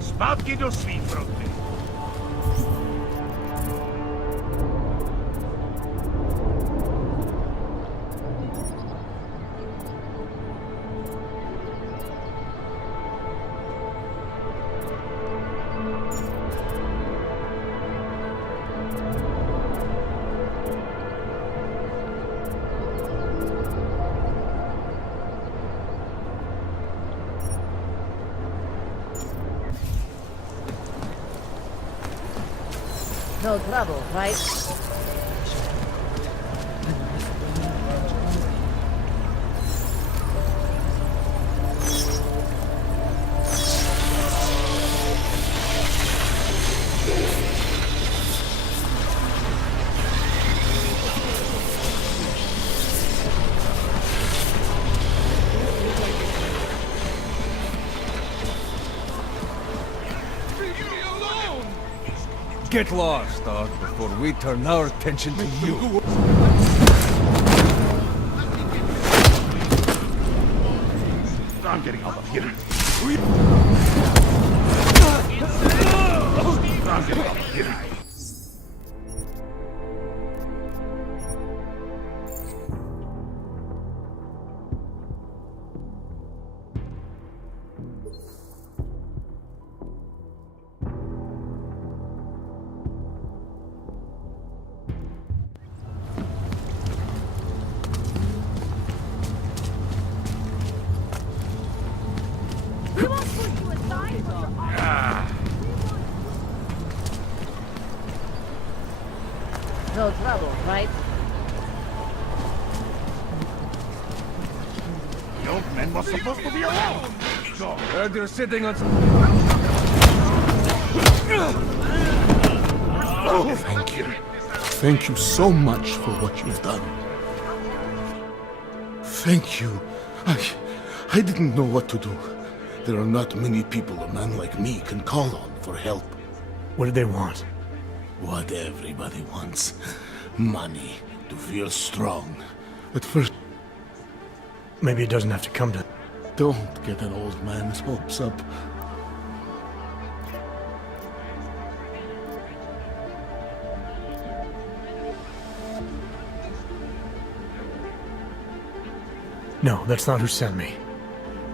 Zpátky do svý fronty. No trouble, right? Get lost, dog, before we turn our attention to you. I'm getting out of here. I'm getting out of here. No trouble, right? The old man was supposed to be around. So, Heard you're sitting on some... Oh, thank you. Thank you so much for what you've done. Thank you. I didn't know what to do. There are not many people a man like me can call on for help. What did they want? What everybody wants. Money to feel strong. But first, Maybe it doesn't have to come to... don't get an old man's hopes up. No, that's not who sent me.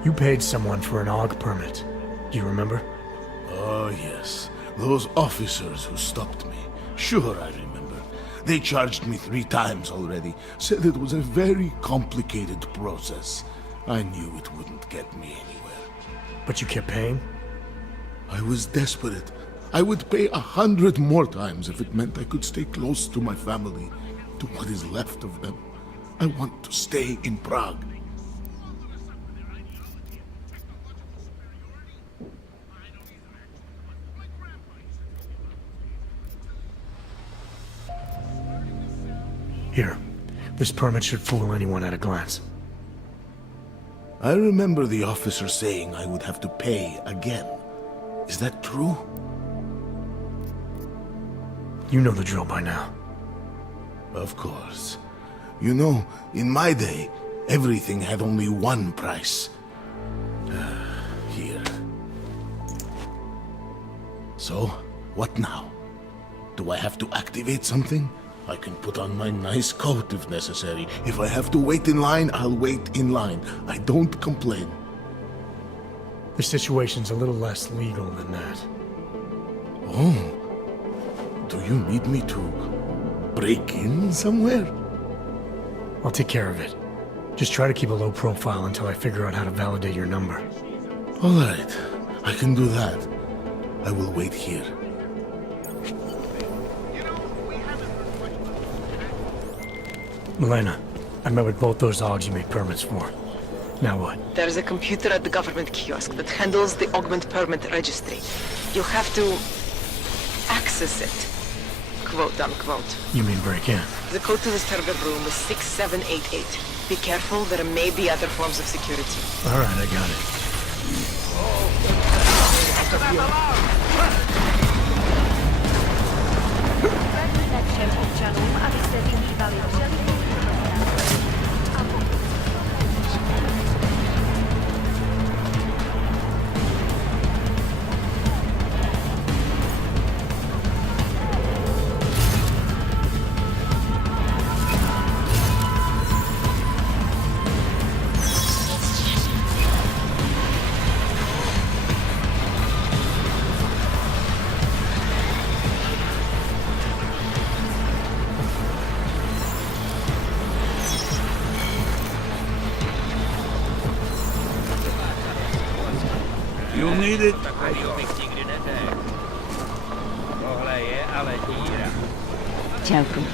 You paid someone for an AUG permit. Do you remember? Oh, yes. Those officers who stopped me. Sure, I remember. They charged me 3 times already. Said it was a very complicated process. I knew it wouldn't get me anywhere. But you kept paying? I was desperate. I would pay 100 more times if it meant I could stay close to my family, to what is left of them. I want to stay in Prague. Here. This permit should fool anyone at a glance. I remember the officer saying I would have to pay again. Is that true? You know the drill by now. Of course. You know, in my day, everything had only one price. Here. So, what now? Do I have to activate something? I can put on my nice coat if necessary. If I have to wait in line, I'll wait in line. I don't complain. The situation's a little less legal than that. Oh. Do you need me to break in somewhere? I'll take care of it. Just try to keep a low profile until I figure out how to validate your number. All right. I can do that. I will wait here. Milena, I met with both those AUGs you made permits for. Now what? There's a computer at the government kiosk that handles the augment permit registry. You'll have to access it, quote unquote. You mean break in? The code to the server room is 6788. Be careful, there may be other forms of security. All right, I got it. You need it? Takový objektívny nedech. Tohle je ale díra. Celkem.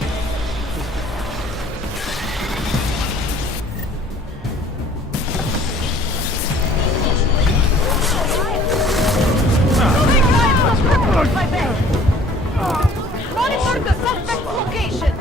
Monitor the suspect's location!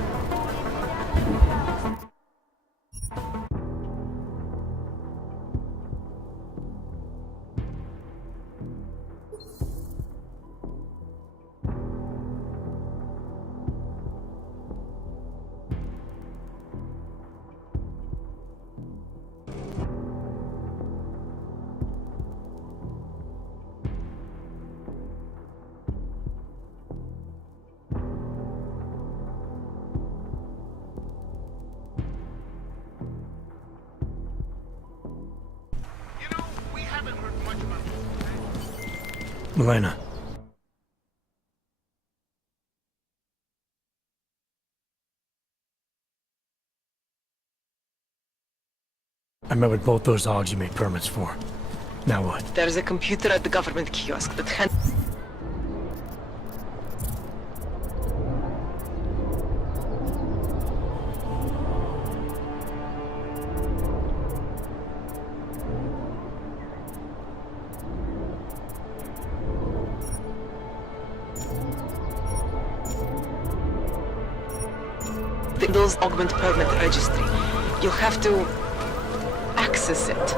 Milena. I met with both those dogs you made permits for. Now what? There's a computer at the government kiosk that handles augment permit registry. You'll have to access it,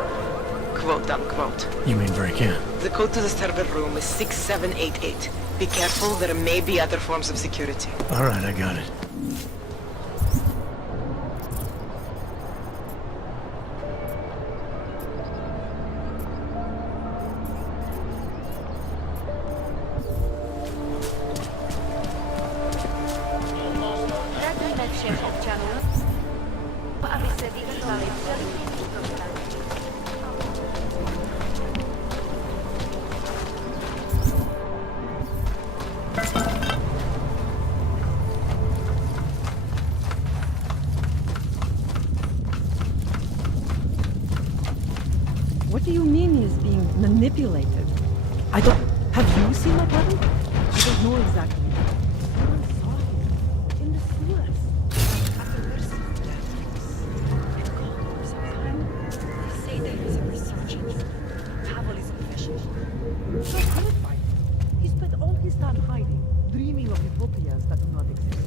quote unquote. You mean break in? The code to the server room is 6788. Be careful, there may be other forms of security. Alright, I got it. Gratulacje občanům, aby se vyhýbali celým programem. What do you mean he's being manipulated? I don't... Have you seen my brother? I don't know exactly. Someone saw him in the sewers. After Mercy's death, it called for some time. They say there is a resurgence. Pavel is official. So terrified. He spent all his time hiding, dreaming of utopias that do not exist.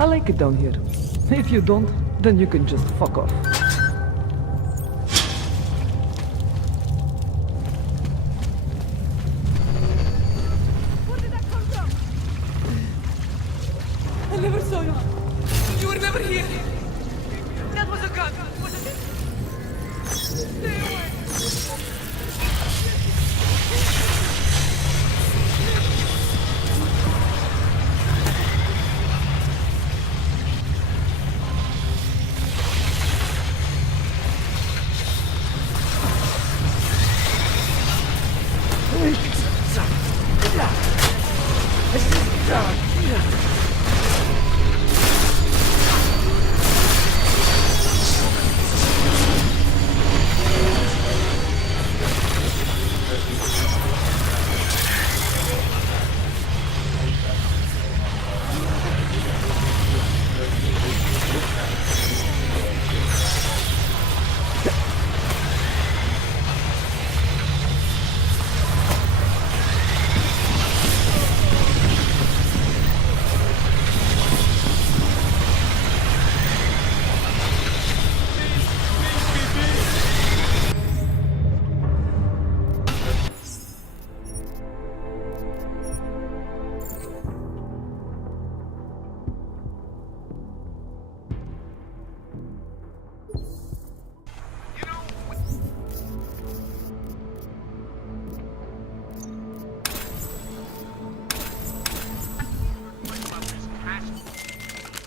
I like it down here. If you don't, then you can just fuck off. Where did that come from? I never saw you. You were never here. That was a gun, wasn't it? Stay away.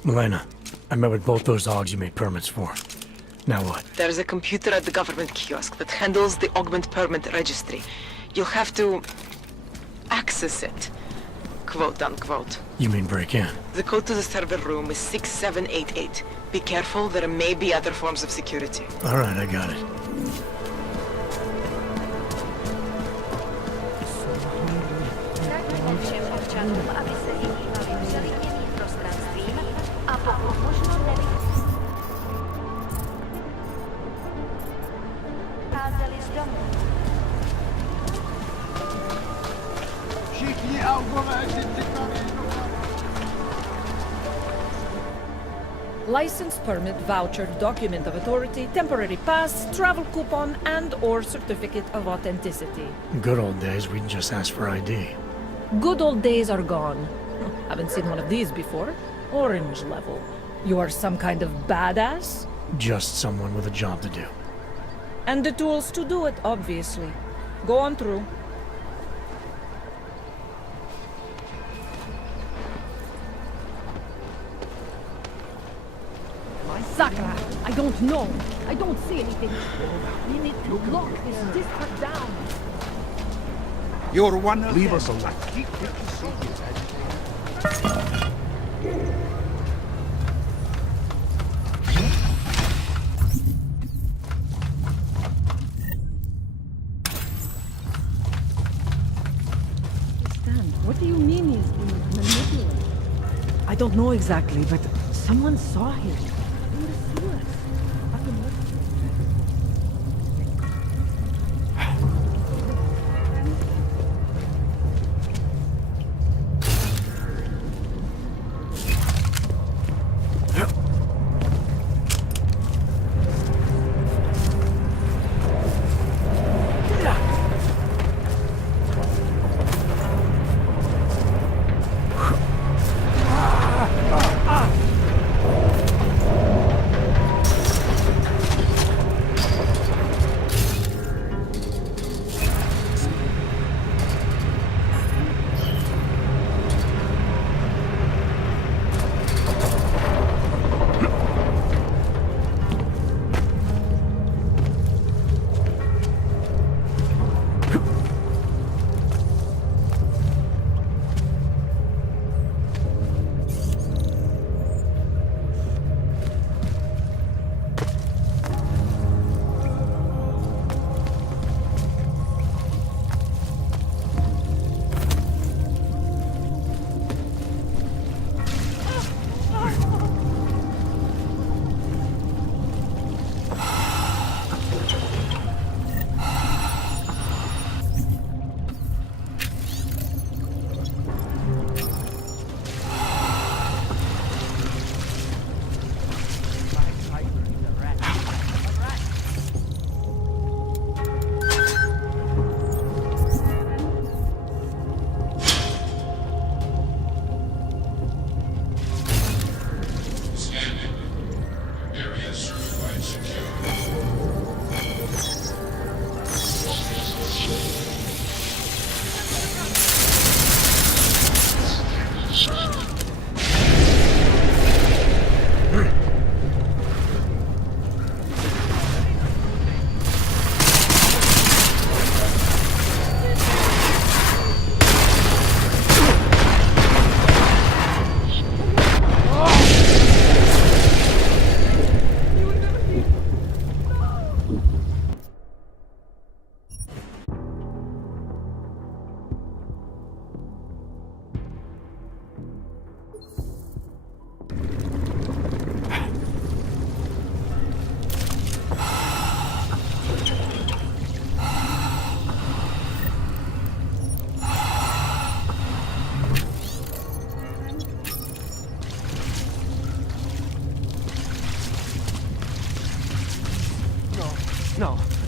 Milena, I met with both those Augs you made permits for. Now what? There's a computer at the government kiosk that handles the augment permit registry. You'll have to access it, quote unquote. You mean break in? The code to the server room is 6788. Be careful, there may be other forms of security. Alright, I got it. Nakladám všem občanům, aby se vyhýbali přelidněným prostranství a pokud možno nevycházeli z domu. Všichni augové si připraví. License permit, voucher, document of authority, temporary pass, travel coupon, and/or certificate of authenticity. Good old days, we'd just ask for ID. Good old days are gone. Haven't seen one of these before. Orange level. You are some kind of badass? Just someone with a job to do. And the tools to do it, obviously. Go on through. Sakra, I don't know. I don't see anything. We need to lock this district down. You're one of Leave us alone. Keep it secret. Stand. What do you mean he's being manipulated? I don't know exactly, but someone saw him in the sewers. Up in West-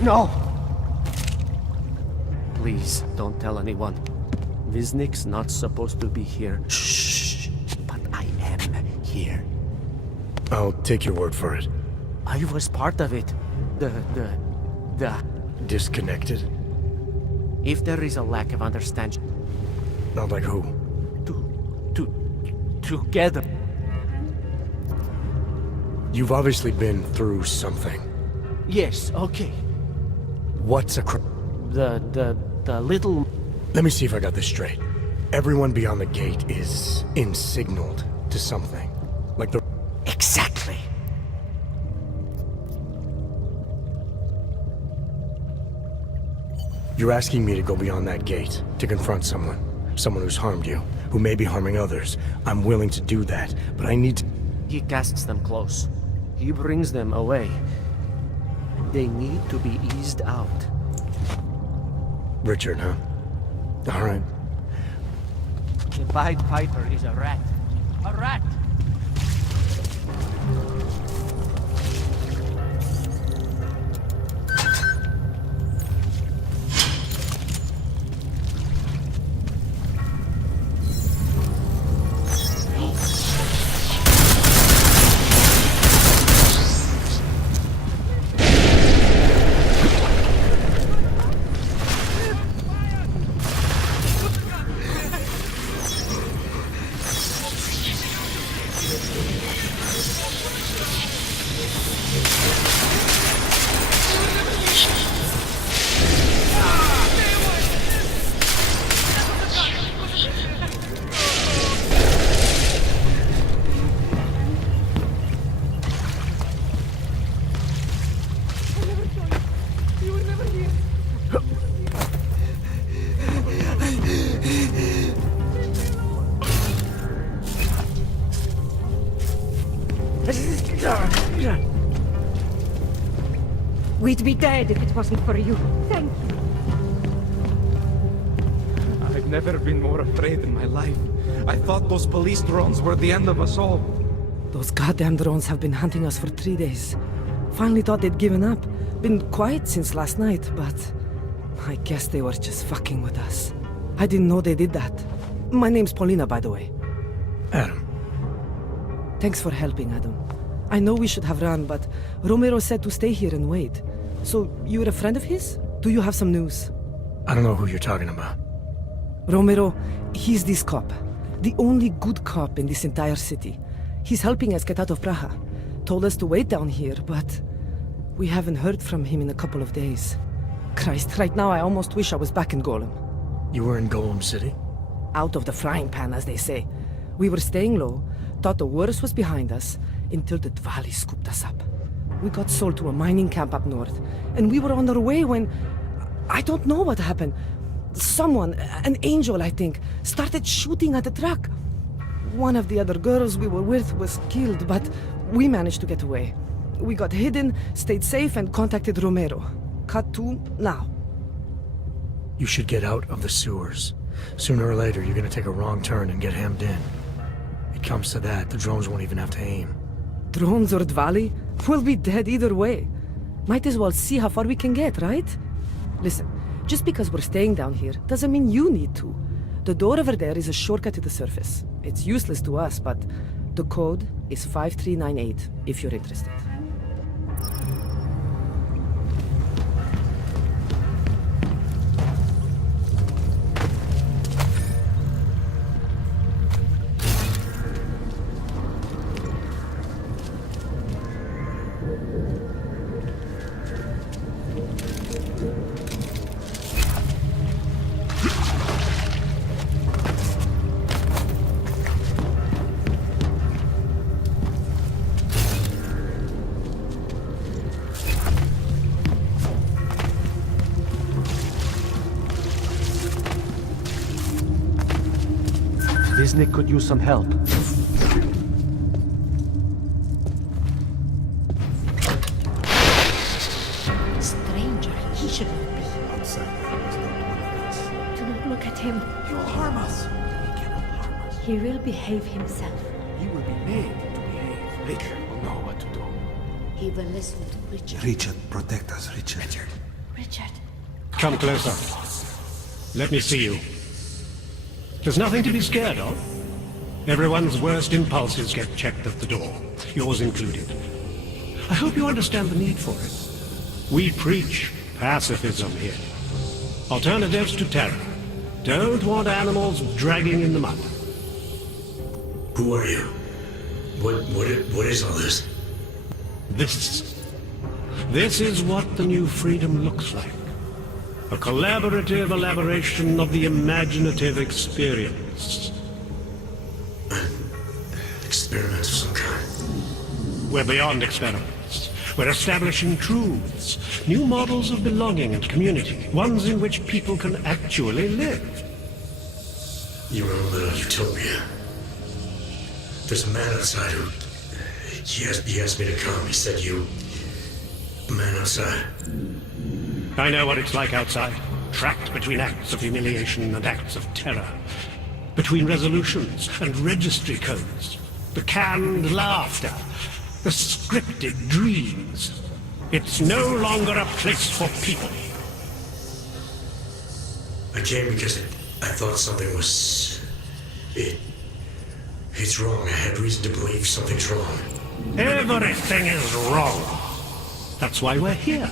No! Please, don't tell anyone. Viznik's not supposed to be here. Shh! But I am here. I'll take your word for it. I was part of it. The... Disconnected? If there is a lack of understanding... Not like who? Together. You've obviously been through something. Yes, okay. What's a The little... Let me see if I got this straight. Everyone beyond the gate is insignaled to something. Like the... Exactly. You're asking me to go beyond that gate, to confront someone. Someone who's harmed you, who may be harming others. I'm willing to do that, but I need to... He casts them close. He brings them away. They need to be eased out. Richard, huh? All right. The Pied Piper is a rat. A rat! We'd be dead if it wasn't for you. Thank you. I've never been more afraid in my life. I thought those police drones were the end of us all. Those goddamn drones have been hunting us for 3 days. Finally thought they'd given up. Been quiet since last night, but... I guess they were just fucking with us. I didn't know they did that. My name's Paulina, by the way. Adam. Thanks for helping, Adam. I know we should have run, but Romero said to stay here and wait. So, you're a friend of his? Do you have some news? I don't know who you're talking about. Romero, he's this cop. The only good cop in this entire city. He's helping us get out of Praha. Told us to wait down here, but... we haven't heard from him in a couple of days. Christ, right now I almost wish I was back in Golem. You were in Golem City? Out of the frying pan, as they say. We were staying low, thought the worst was behind us, until the Dvali scooped us up. We got sold to a mining camp up north, and we were on our way when... I don't know what happened. Someone, an angel I think, started shooting at the truck. One of the other girls we were with was killed, but we managed to get away. We got hidden, stayed safe, and contacted Romero. Cut to now. You should get out of the sewers. Sooner or later, you're gonna take a wrong turn and get hemmed in. It comes to that, the drones won't even have to aim. Drones or Dvali? We'll be dead either way. Might as well see how far we can get, right? Listen, just because we're staying down here doesn't mean you need to. The door over there is a shortcut to the surface. It's useless to us, but the code is 5398 if you're interested. Viznik could use some help. Stranger, he shouldn't be. Do not look at him. He will harm us. He cannot harm us. He will behave himself. He will be made to behave. Richard will know what to do. He will listen to Richard. Richard, protect us, Richard. Richard. Come closer. Let me see you. There's nothing to be scared of. Everyone's worst impulses get checked at the door, yours included. I hope you understand the need for it. We preach pacifism here. Alternatives to terror. Don't want animals dragging in the mud. Who are you? What is all this? This is what the new freedom looks like. A collaborative elaboration of the imaginative experience. Experiment of some kind. We're beyond experiments. We're establishing truths, new models of belonging and community, ones in which people can actually live. You were a little utopia. There's a man outside who... He asked me to come. He said you... A man outside. I know what it's like outside. Trapped between acts of humiliation and acts of terror. Between resolutions and registry codes. The canned laughter. The scripted dreams. It's no longer a place for people. I came because I thought something was... It's wrong. I had reason to believe something's wrong. Everything is wrong. That's why we're here.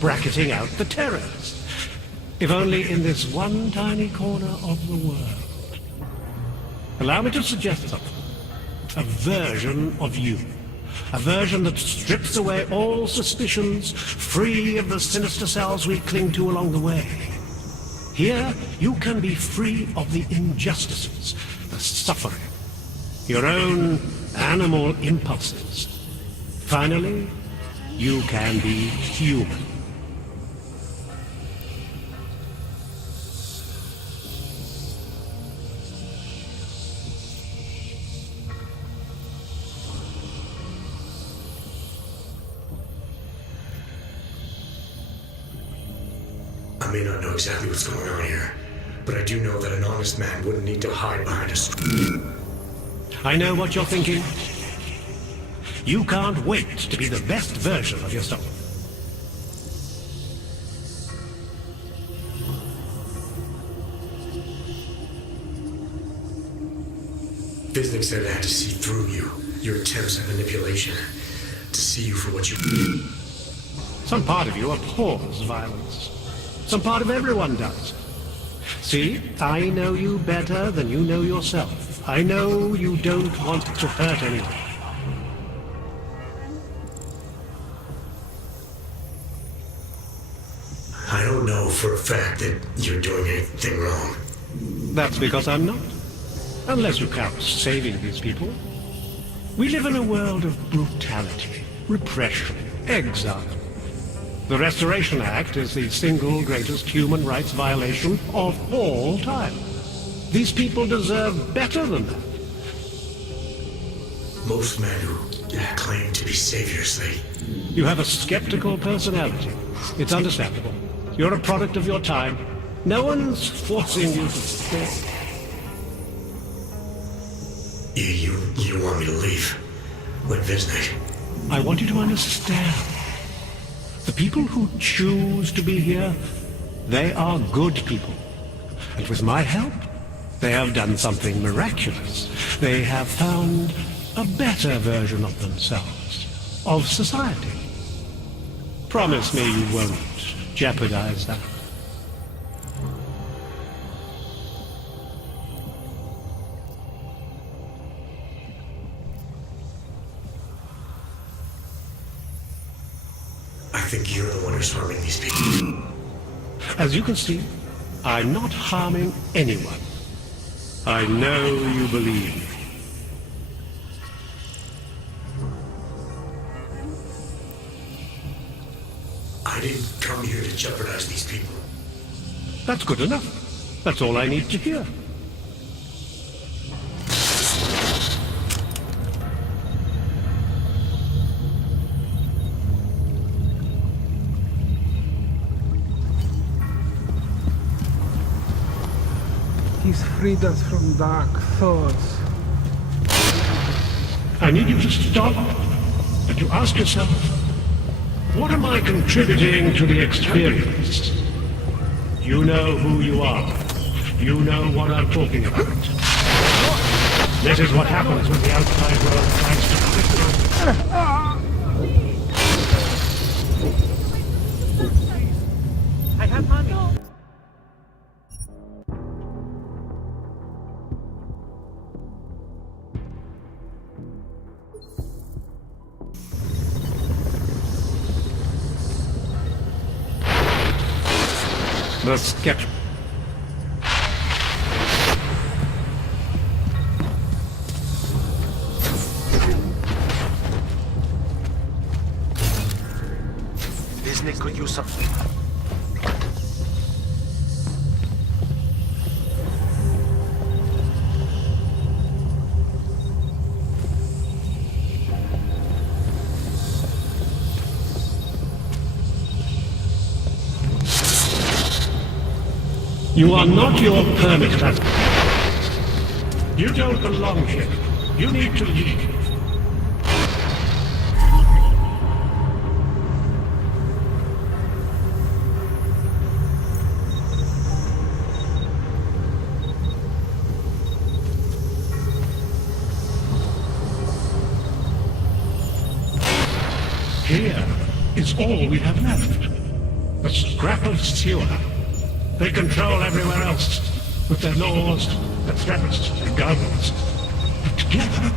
Bracketing out the terrors. If only in this one tiny corner of the world. Allow me to suggest something. A version of you. A version that strips away all suspicions, free of the sinister cells we cling to along the way. Here, you can be free of the injustices, the suffering, your own animal impulses. Finally, you can be human. I may not know exactly what's going on here, but I do know that an honest man wouldn't need to hide behind a screen. I know what you're thinking. You can't wait to be the best version of yourself. Visnick said I had to see through you, your attempts at manipulation, to see you for what you... Some part of you abhors violence. Some part of everyone does. See, I know you better than you know yourself. I know you don't want to hurt anyone. I don't know for a fact that you're doing anything wrong. That's because I'm not. Unless you count saving these people. We live in a world of brutality, repression, exile. The Restoration Act is the single greatest human rights violation of all time. These people deserve better than that. Most men who claim to be saviors, You have a skeptical personality. It's understandable. You're a product of your time. No one's forcing you to stay. You want me to leave? Like Visnick? I want you to understand. The people who choose to be here, they are good people. And with my help, they have done something miraculous. They have found a better version of themselves, of society. Promise me you won't jeopardize that. I think you're the one who's harming these people. As you can see, I'm not harming anyone. I know you believe. I didn't come here to jeopardize these people. That's good enough. That's all I need to hear. He's freed us from dark thoughts. I need you to stop and to ask yourself, what am I contributing to the experience? You know who you are. You know what I'm talking about. This is what happens when the outside world tries to I have money. Let's get... Disney could use some... You are not your permit class. You don't belong here. You need to leave. Here is all we have left. A scrap of sewer. They control everywhere else, with their laws, their threats, their guns. But together,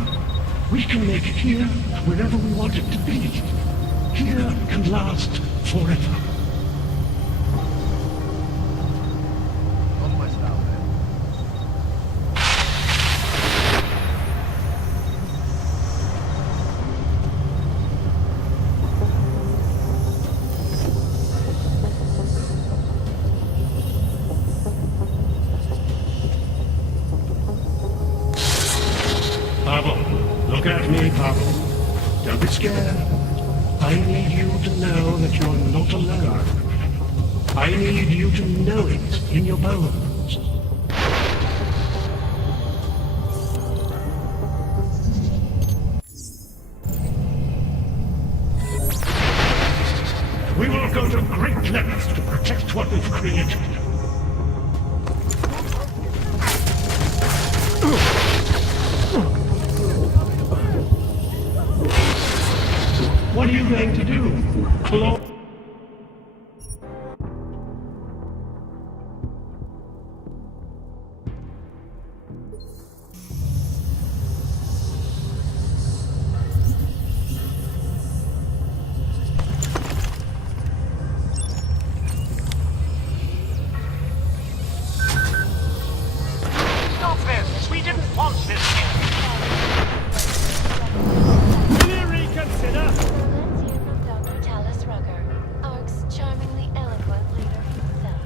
we can make here wherever we want it to be. Here can last forever. Pavel, look at me, Pavel. Don't be scared. I need you to know that you're not alone. I need you to know it in your bones. We will go to great lengths to protect what we've created. What are you going to do? Claw? Stop this! We didn't want this here! Let's hear from Dr. Tallis Rugger, Ark's charmingly eloquent leader himself.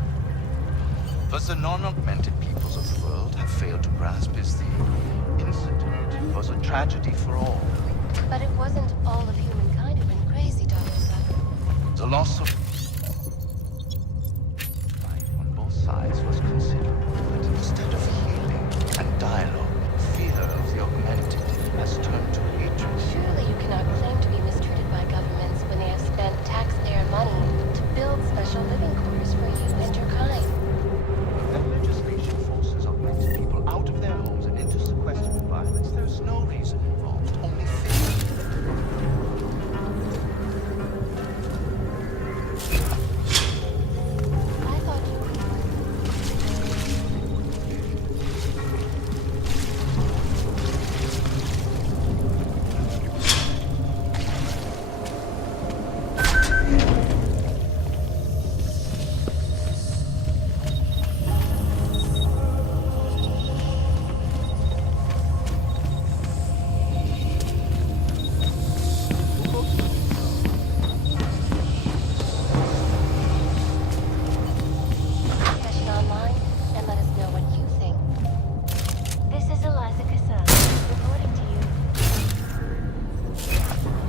What the non-augmented peoples of the world have failed to grasp is the incident was a tragedy for all. But it wasn't all of humankind who went crazy, Dr. Rugger. The loss of life on both sides was considerable, but instead of healing and dialogue, fear of the augmented has turned to hatred. Surely you cannot claim to be mistreated by governments when they have spent taxpayer money to build special living quarters for you and your kind. When legislation forces augmented people out of their homes and into sequestered environments, there's no reason involved, only fear. I thought you... Session online, and let us know what you think. This is Eliza Kassan, reporting to you.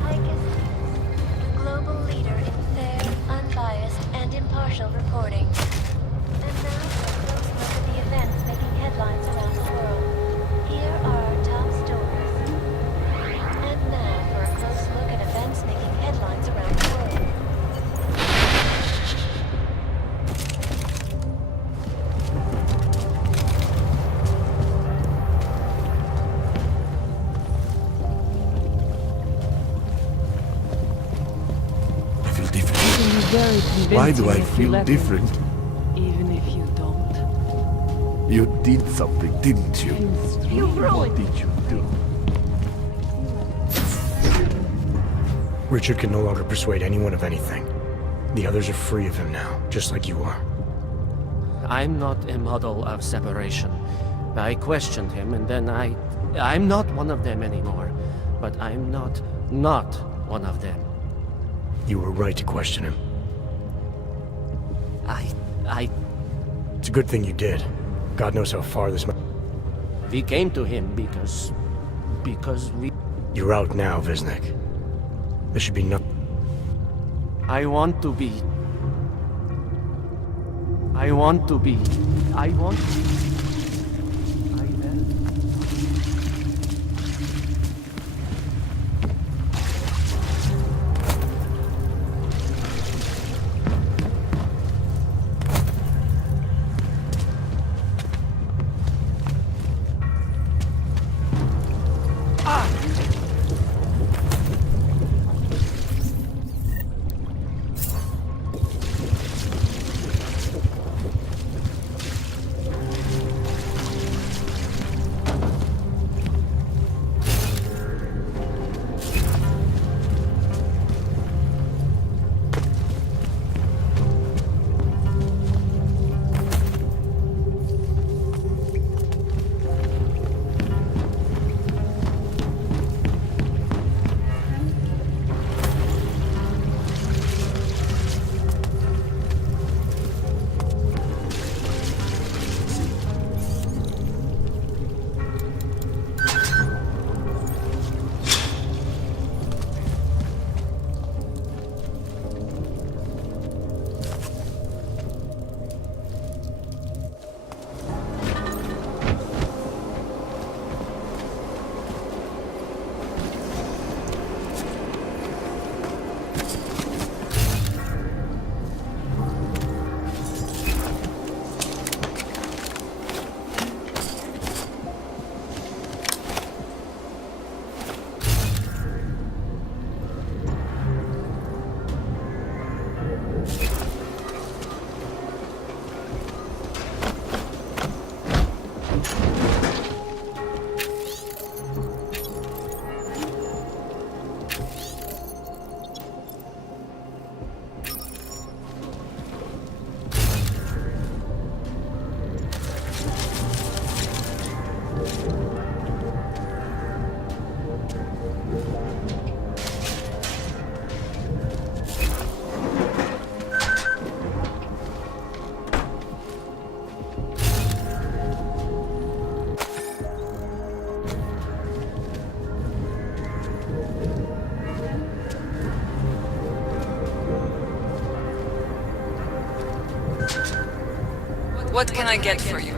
Hi, Kassan, global leader in fair, unbiased, and impartial reporting. And now for a close look at the events making headlines around the world. Here are our top stories. And now for a close look at events making headlines around the world. I feel different. Very convincing. Why do I if you feel let me. different? Even if you don't. You did something, didn't you? You What ruined did you do? Richard can no longer persuade anyone of anything. The others are free of him now, just like you are. I'm not a model of separation. I questioned him, and then I'm not one of them anymore. But I'm not one of them. You were right to question him. It's a good thing you did. God knows how far this We came to him because we... You're out now, Viznik. There should be no... I want to be... I am. What can I get for you?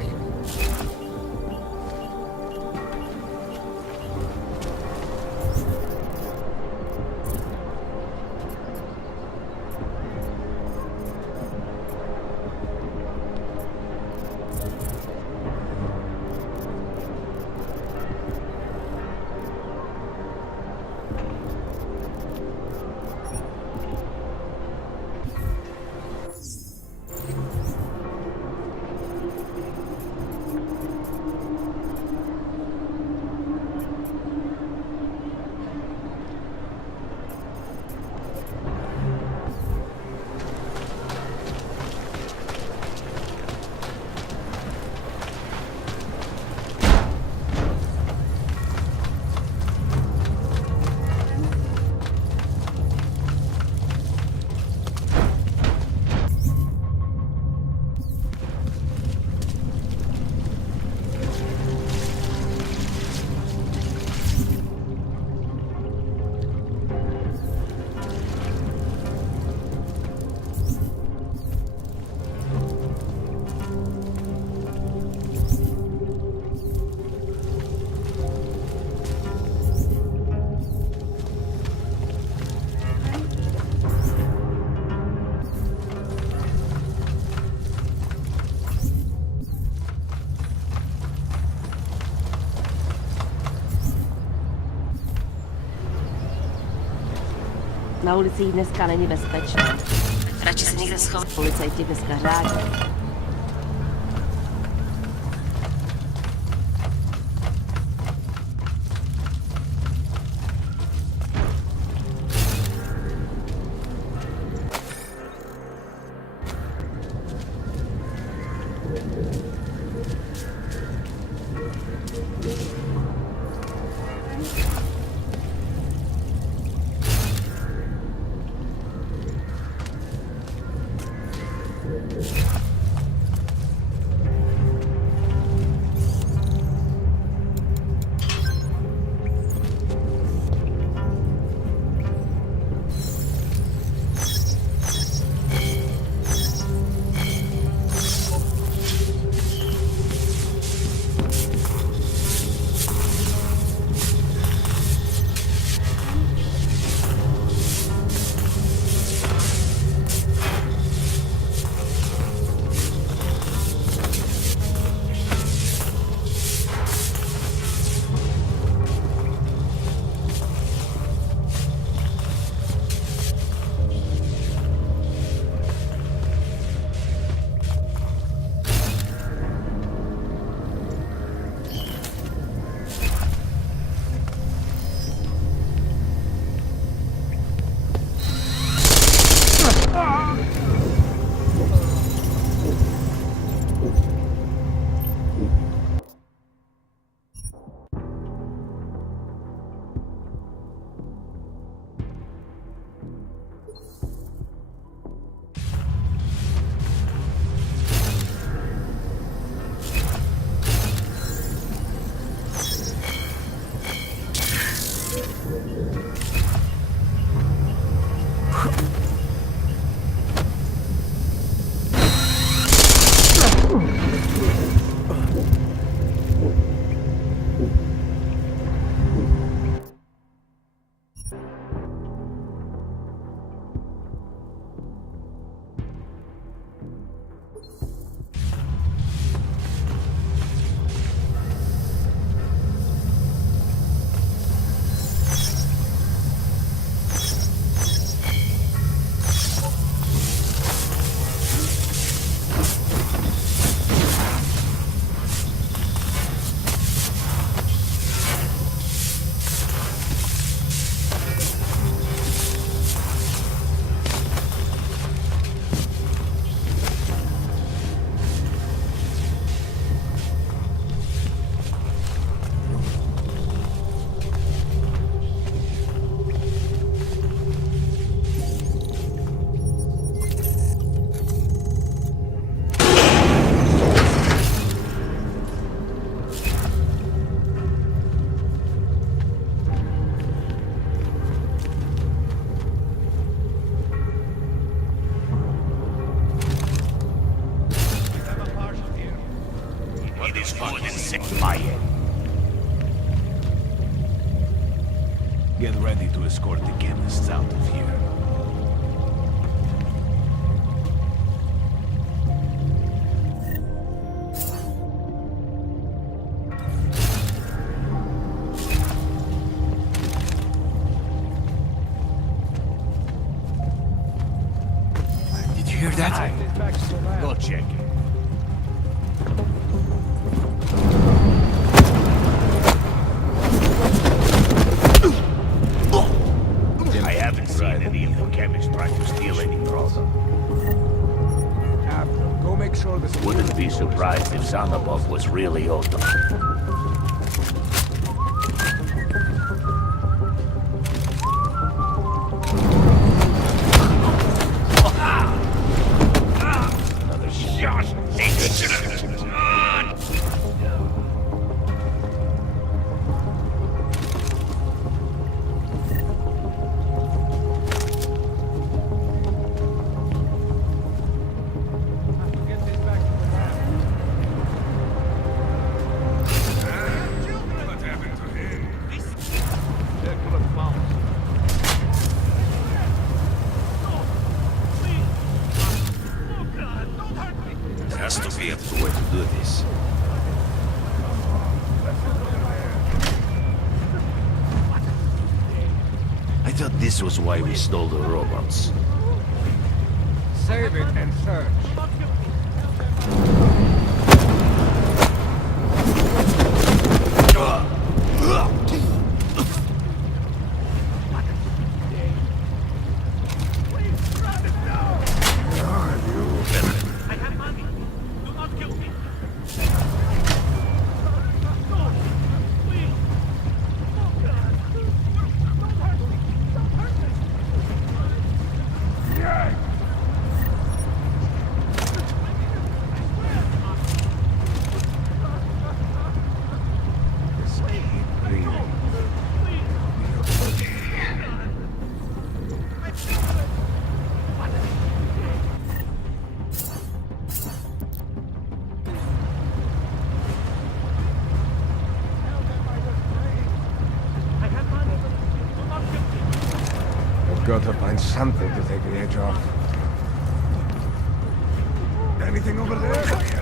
Na ulicích dneska není bezpečné. Radši se někde schovat. Policajti dneska řádí. Get ready to escort the chemists out of here. Did you hear that? Go check it. I haven't seen any of the chemists try to steal any product. Go make sure this. Wouldn't be surprised if Zanabov was really Otto. Another shot. Has to be a way to do this. I thought this was why we stole the robots. Save it and search. Got to find something to take the edge off. Anything over there?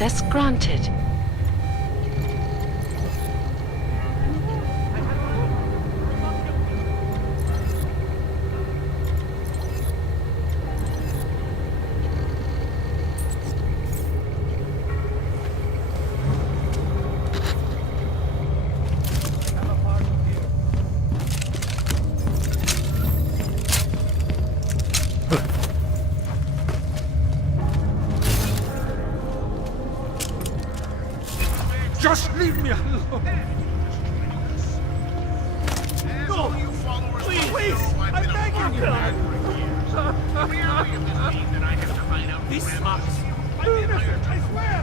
Access granted. Just leave me alone. No! Please! I'm begging you! This sucks. I swear!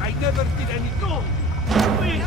I never did any. No! Please!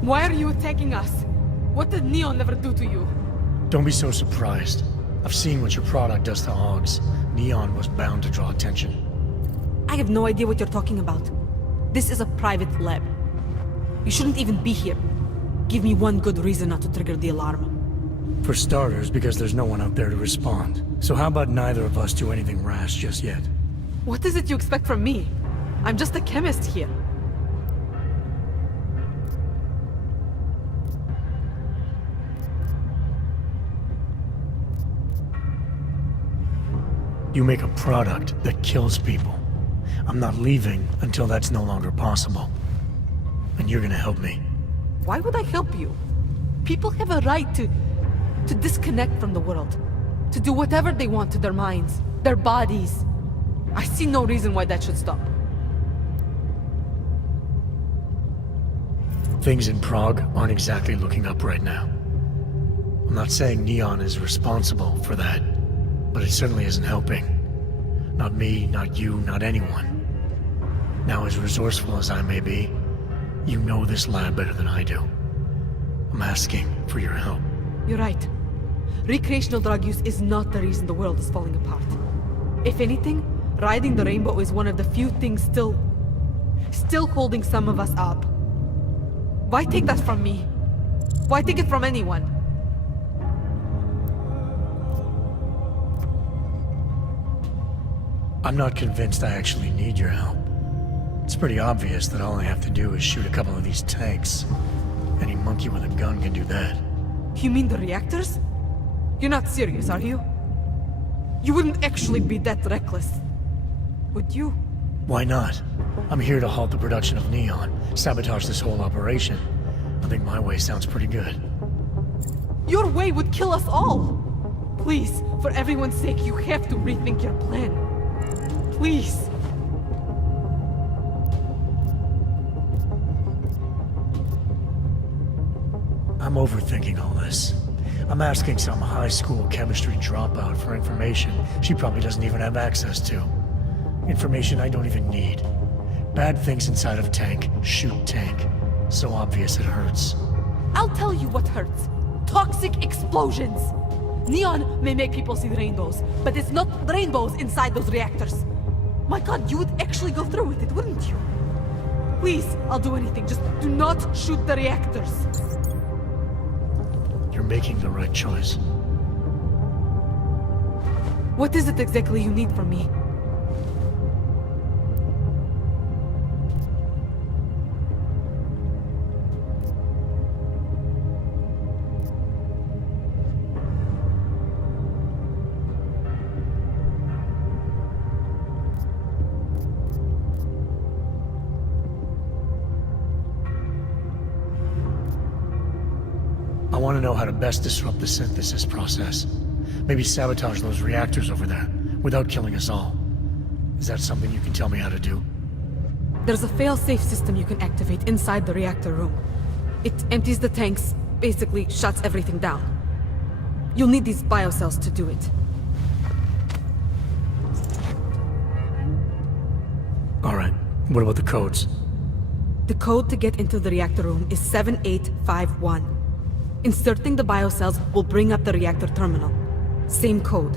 Why are you attacking us? What did Neon ever do to you? Don't be so surprised. I've seen what your product does to hogs. Neon was bound to draw attention. I have no idea what you're talking about. This is a private lab. You shouldn't even be here. Give me one good reason not to trigger the alarm. For starters, because there's no one out there to respond. So how about neither of us do anything rash just yet? What is it you expect from me? I'm just a chemist here. You make a product that kills people. I'm not leaving until that's no longer possible. And you're gonna help me. Why would I help you? People have a right to disconnect from the world. To do whatever they want to their minds, their bodies. I see no reason why that should stop. Things in Prague aren't exactly looking up right now. I'm not saying Neon is responsible for that, but it certainly isn't helping. Not me, not you, not anyone. Now, as resourceful as I may be, you know this lab better than I do. I'm asking for your help. You're right. Recreational drug use is not the reason the world is falling apart. If anything, riding the rainbow is one of the few things still holding some of us up. Why take that from me? Why take it from anyone? I'm not convinced I actually need your help. It's pretty obvious that all I have to do is shoot a couple of these tanks. Any monkey with a gun can do that. You mean the reactors? You're not serious, are you? You wouldn't actually be that reckless, would you? Why not? I'm here to halt the production of Neon, sabotage this whole operation. I think my way sounds pretty good. Your way would kill us all! Please, for everyone's sake, you have to rethink your plan. Please. I'm overthinking all this. I'm asking some high school chemistry dropout for information she probably doesn't even have access to. Information I don't even need. Bad things inside of tank, shoot tank. So obvious it hurts. I'll tell you what hurts. Toxic explosions. Neon may make people see rainbows, but it's not rainbows inside those reactors. My God, you would actually go through with it, wouldn't you? Please, I'll do anything. Just do not shoot the reactors. You're making the right choice. What is it exactly you need from me? want to know how to best disrupt the synthesis process. Maybe sabotage those reactors over there, without killing us all. Is that something you can tell me how to do? There's a fail-safe system you can activate inside the reactor room. It empties the tanks, basically shuts everything down. You'll need these biocells to do it. Alright, what about the codes? The code to get into the reactor room is 7851. Inserting the biocells will bring up the reactor terminal. Same code.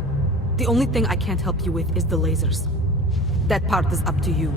The only thing I can't help you with is the lasers. That part is up to you.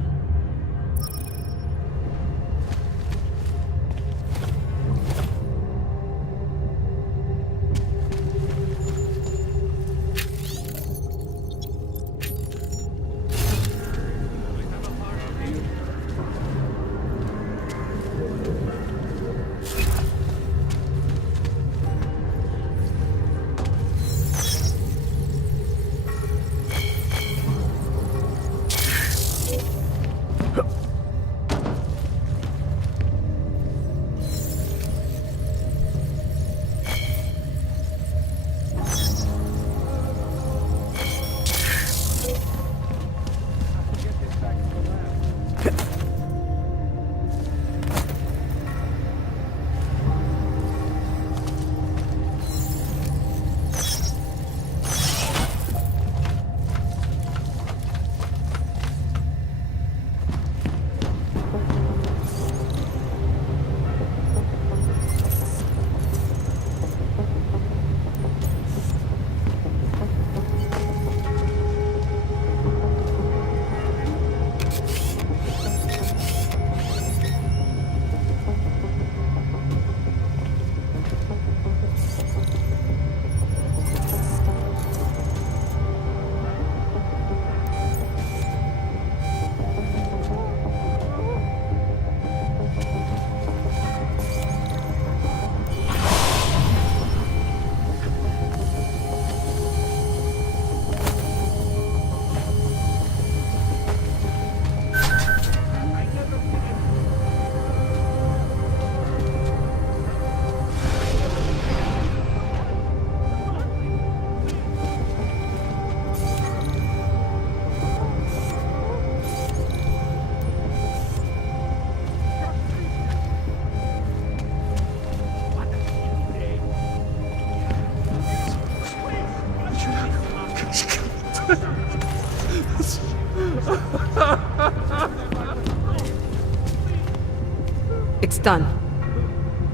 It's done.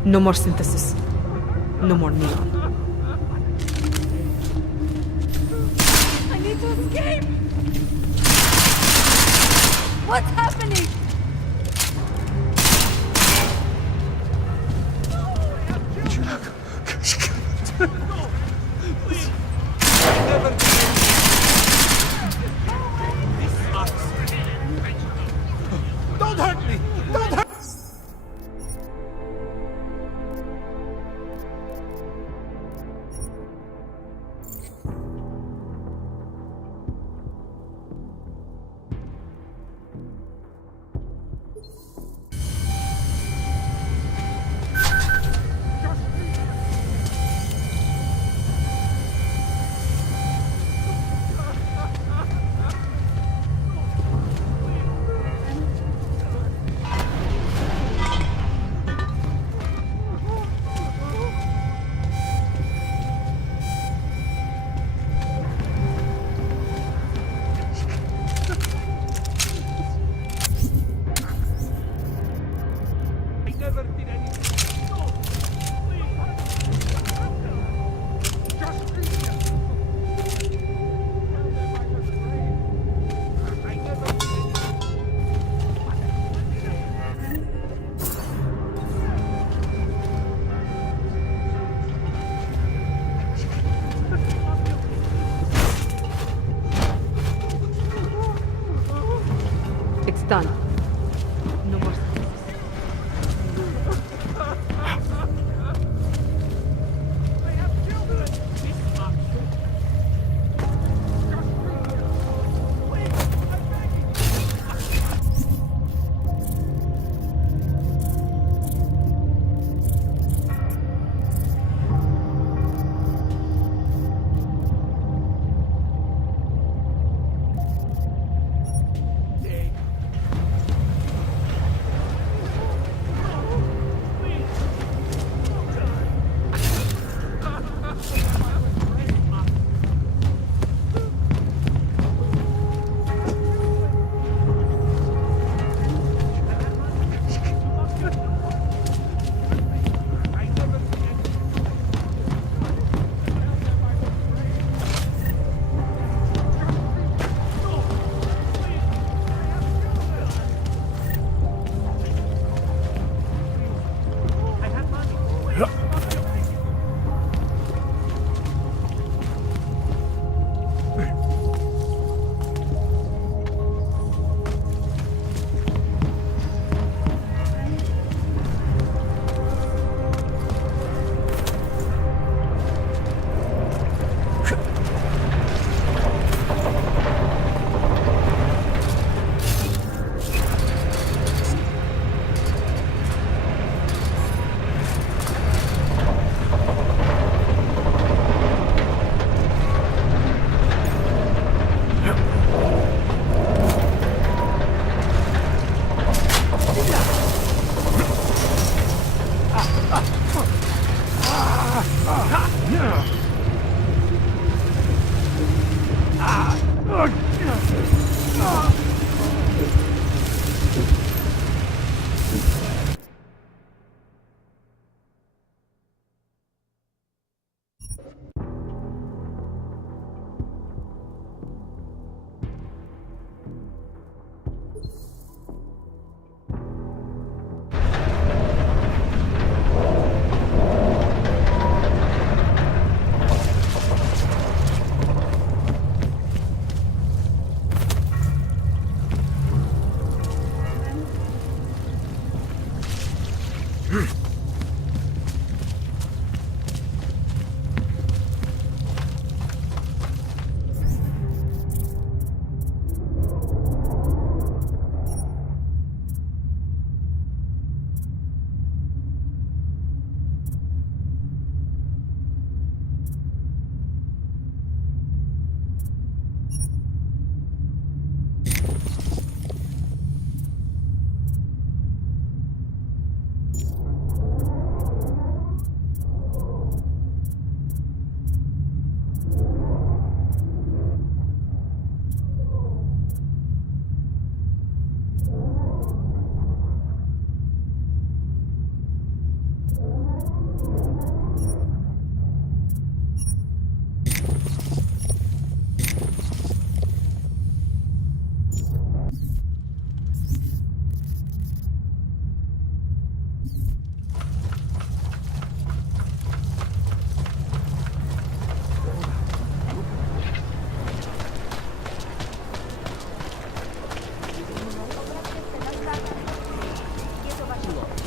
No more synthesis. No more neon. I need to escape! What's happening? Don't hurt me! Don't hurt! It's done. No more.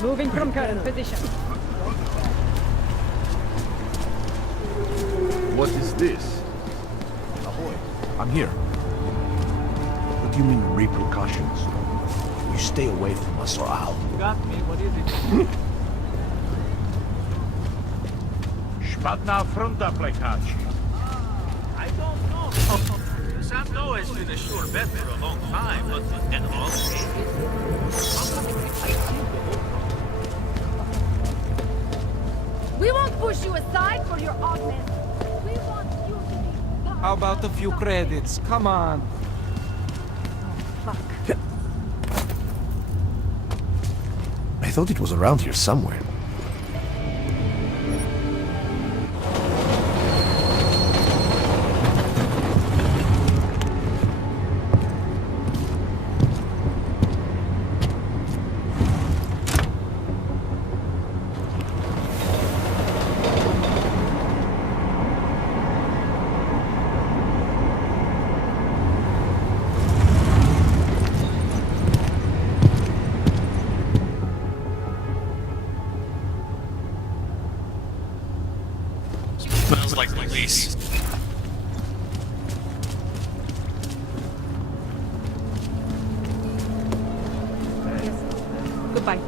Moving from current position. What is this? Ahoy, I'm here. What do you mean repercussions? You stay away from us or I'll... Got me, what is it? Spadna fronta plekaci. I don't know. Santo has been a sure bet for a long time, but in all cases, We won't push you aside for your augment. We want you to be part How about a of few something. credits? Come on. I thought it was around here somewhere. Smells like police. Goodbye.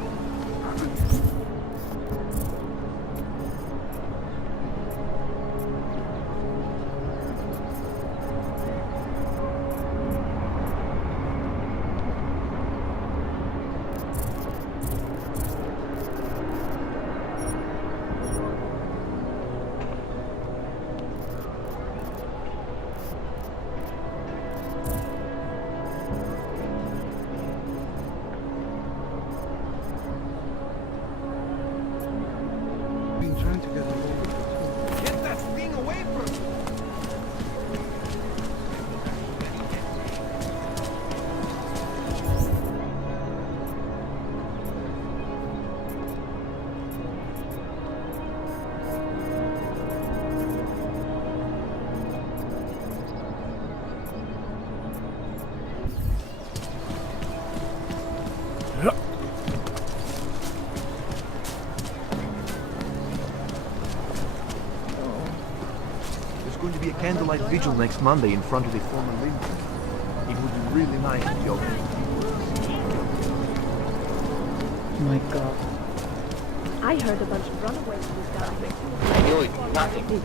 Been trying to get away. Get that thing away from me! There's going to be a candlelight vigil next Monday in front of the former Lincoln. It would be really nice if you My God. I heard a bunch of runaways was dying. I knew it. Nothing.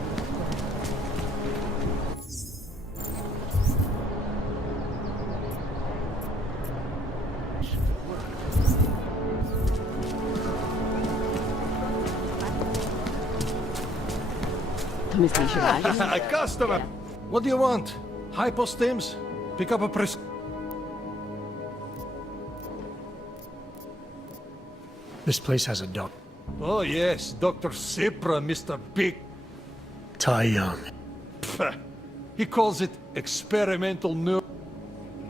To myslíš vážně? Customer! What do you want? Hypostims? Pick up a pres... This place has a doc. Oh yes, Dr. Cipra, Mr. Big... Tai Young. Pfft. He calls it experimental neuro...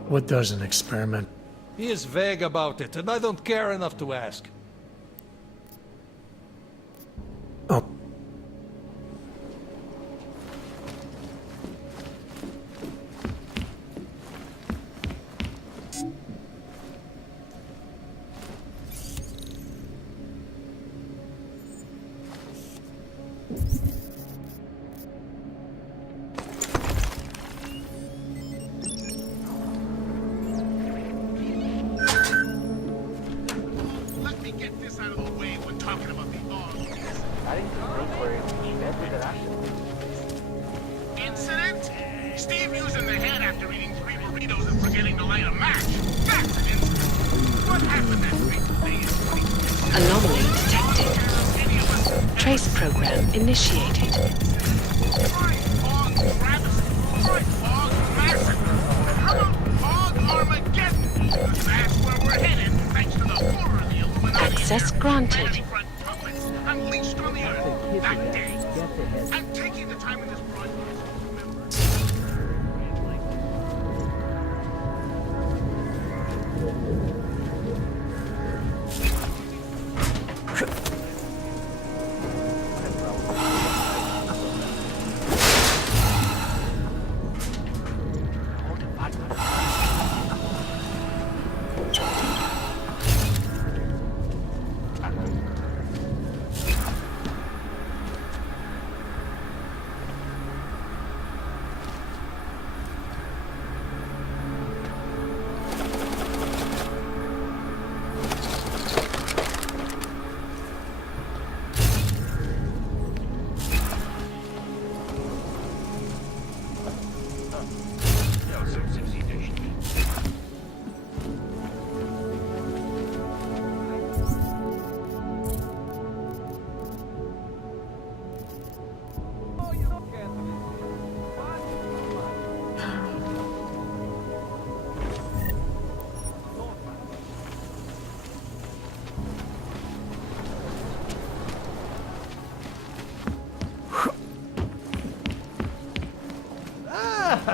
What does an experiment? He is vague about it, and I don't care enough to ask. Oh. Let me get this out of the way when talking about the I didn't think we're in bed with that. incident. Steve using the head after eating 3 burritos and forgetting to light a match. That's an incident. What happened that frequently is Anomaly detected. Trace program initiated. That's where we're headed, thanks to the horror of the Illuminati. Access granted. Unleashed on the earth that day. I'm taking the time in this broadcast to remember.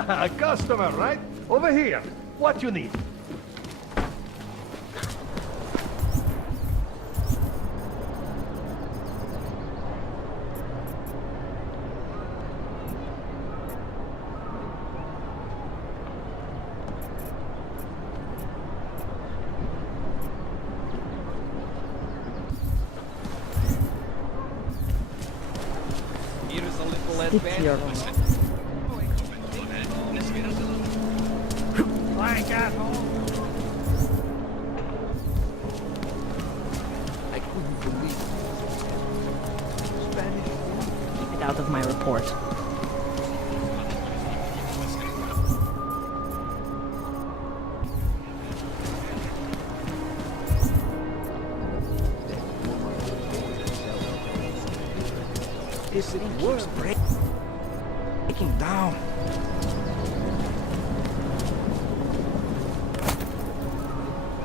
A customer, right? Over here. What you need? Here's a little advance. Like asshole. I couldn't believe it. Spanish. Keep it out of my report. This city keeps breaking down.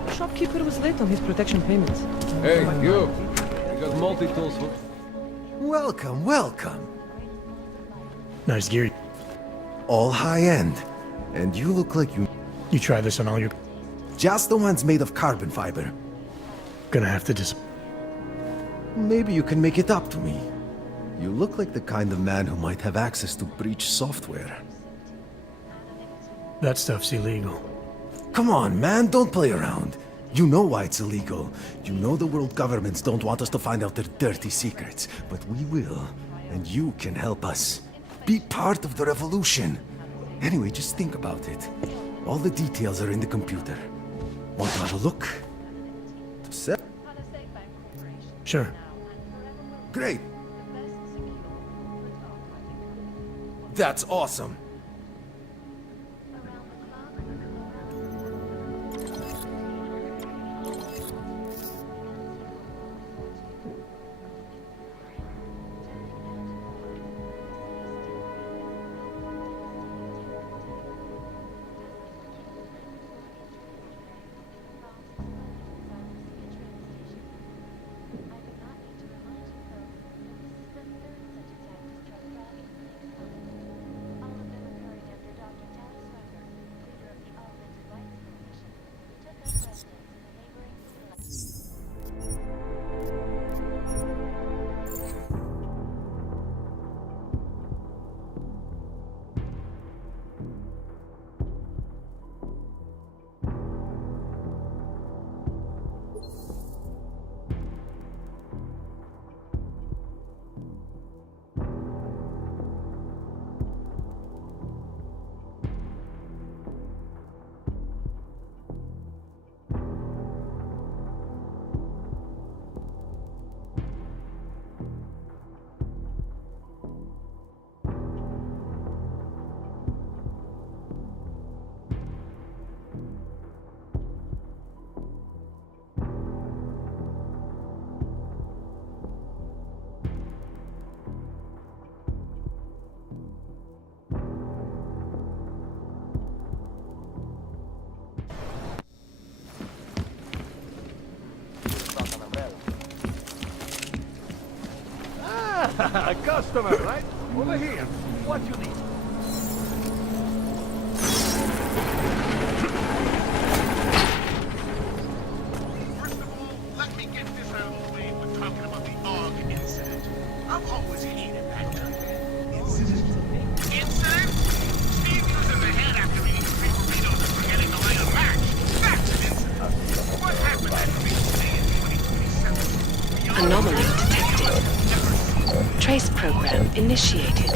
The shopkeeper was late on his protection payments. Hey, you! You got multi-tools for... Welcome, welcome. Nice gear. All high-end. And you look like you... You try this on all your... Just the ones made of carbon fiber. Gonna have to Maybe you can make it up to me. You look like the kind of man who might have access to breach software. That stuff's illegal. Come on, man, don't play around. You know why it's illegal. You know the world governments don't want us to find out their dirty secrets. But we will, and you can help us. Be part of the revolution. Anyway, just think about it. All the details are in the computer. Want to have a look? Sure. Great. That's awesome. A customer, right? Over here. What you need? First of all, let me get this out of the way when talking about the AUG incident. I've always hated that term. Incident? Incident? Steve using the head after eating 3 burritos and forgetting to light a match. That's an incident. What happened after being staying 2027? Anomaly detected. Trace program initiated.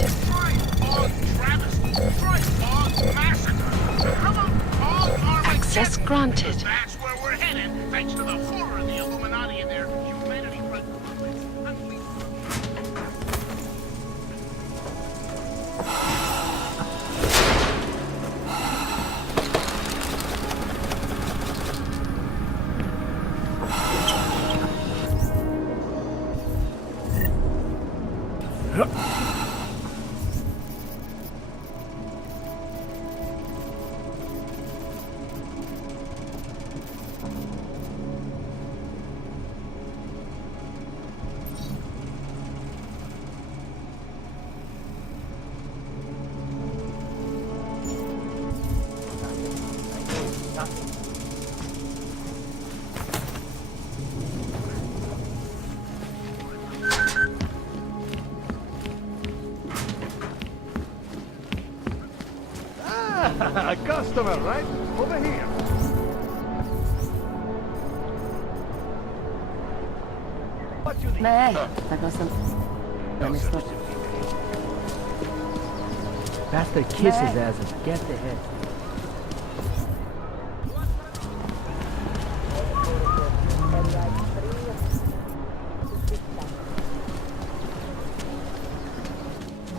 Access granted. That's where we're headed, thanks to the horror of the Illuminati and their humanity. A customer, right? Over here. Ne, takhle jsem nemyslel. Faster kiss his ass and get the head.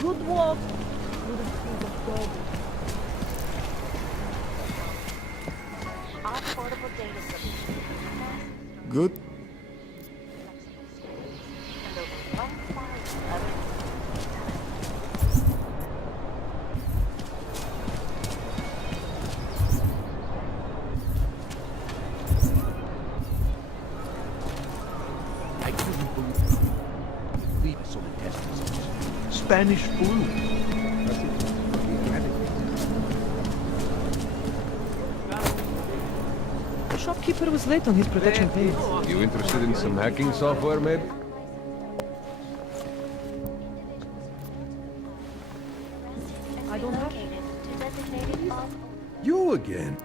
Good walk. Good? I couldn't believe I saw the test results. Spanish flu. The shopkeeper was late on his protection payments. You interested in some hacking software, maybe? I don't have. You again?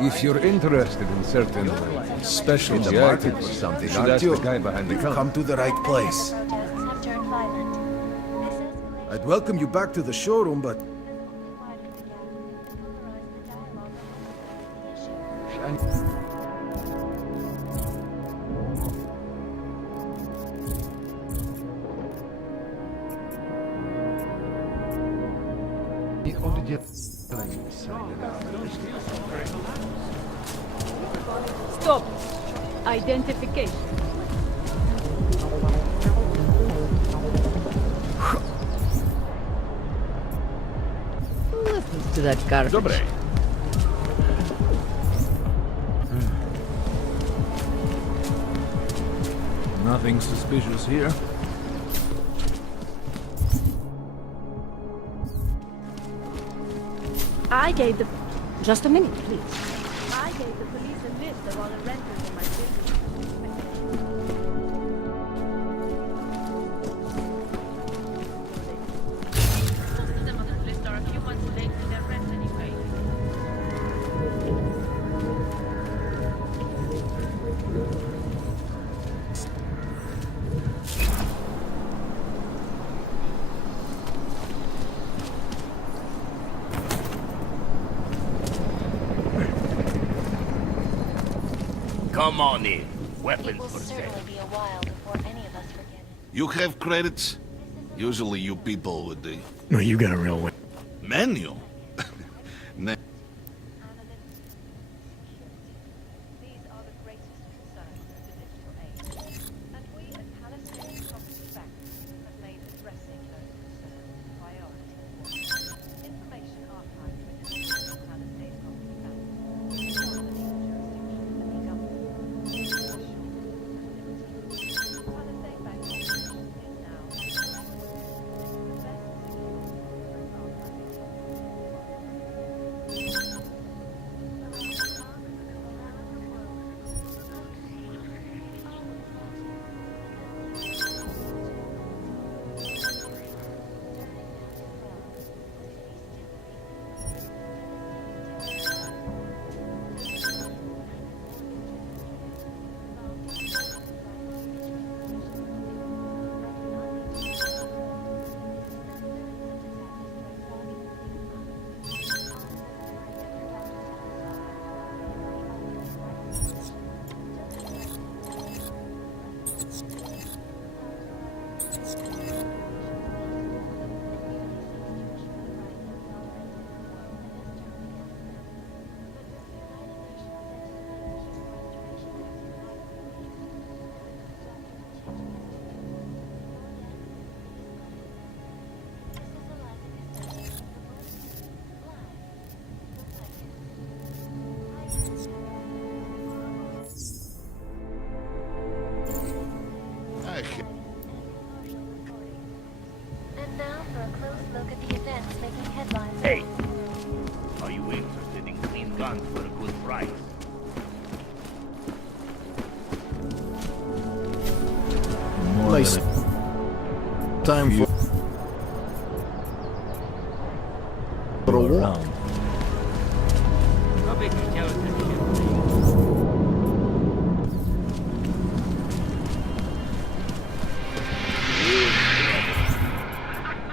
If you're interested in certain special In the items, market for something, should aren't ask you? the guy behind the You've counter. come to the right place. I'd welcome you back to the showroom, but... Stop. Identification. Listen to that garbage. Dobre. Nothing suspicious here. I gave the... Just a minute, please. I gave the police a list of all the renters in my business. Most of them on this list are a few months late with their rent anyway. Come on in. Weapons It will for sale. certainly be a while before any of us forget it. You have credits? Usually you people with the No, you got a real one. menu. These are the greatest concerns of the digital age, and we at Palestinian Property Bank have made addressing those concerns a priority. Information archived within the Palestinian Property Bank is not within the jurisdiction of the government. Palestinian Bank operation is now the best time for a walk.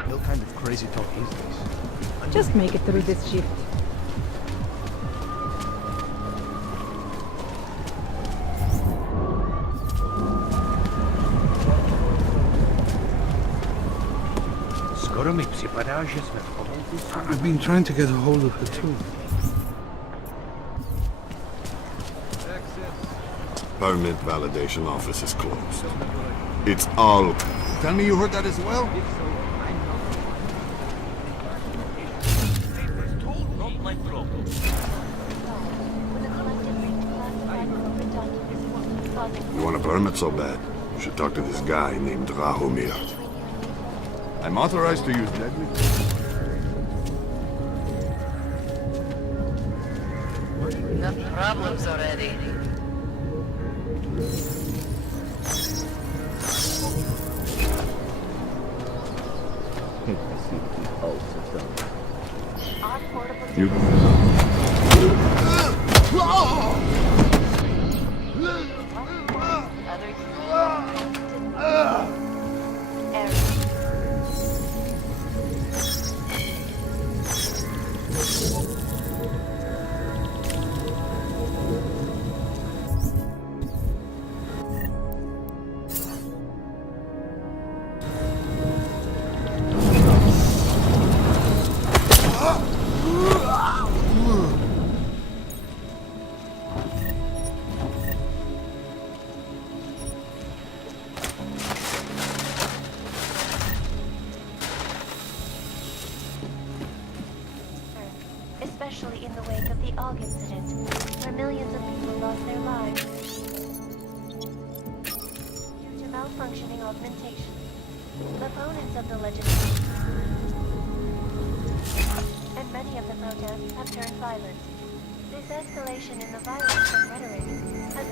What kind of crazy talk is this? Just make it through this shift. Skoro mi připadá, že jsme v pohodlí. I've been trying to get a hold of her too. Permit validation office is closed. It's all... Tell me you heard that as well? You want a permit so bad? You should talk to this guy named Rahomir. I'm authorized to use deadly... Enough problems already. You... Especially in the wake of the Og incident, where millions of people lost their lives due to malfunctioning augmentation. Opponents of the legislation and many of the protests have turned violent. This escalation in the violence and rhetoric has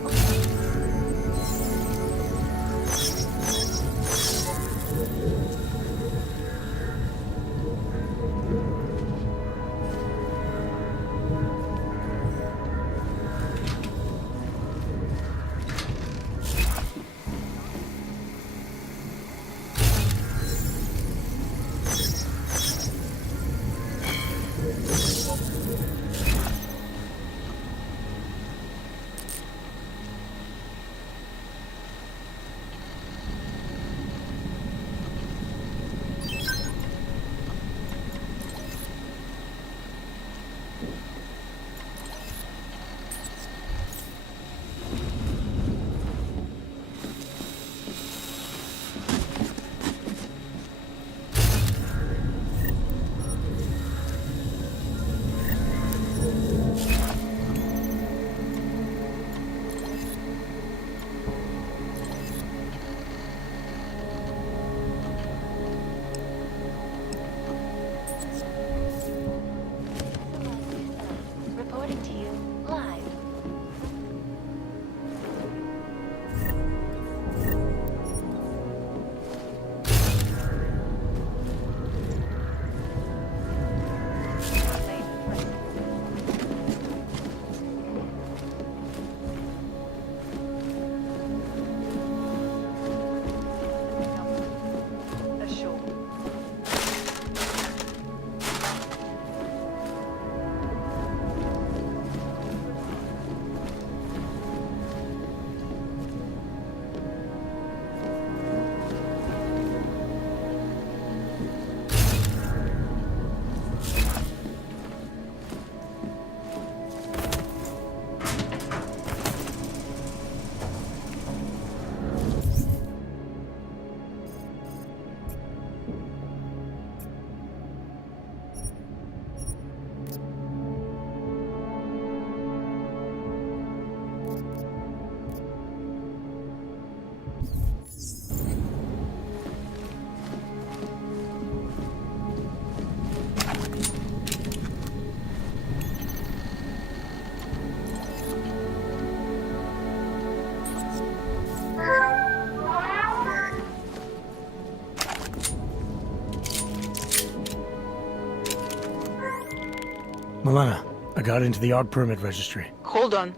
Milena, I got into the ARC permit registry. Hold on.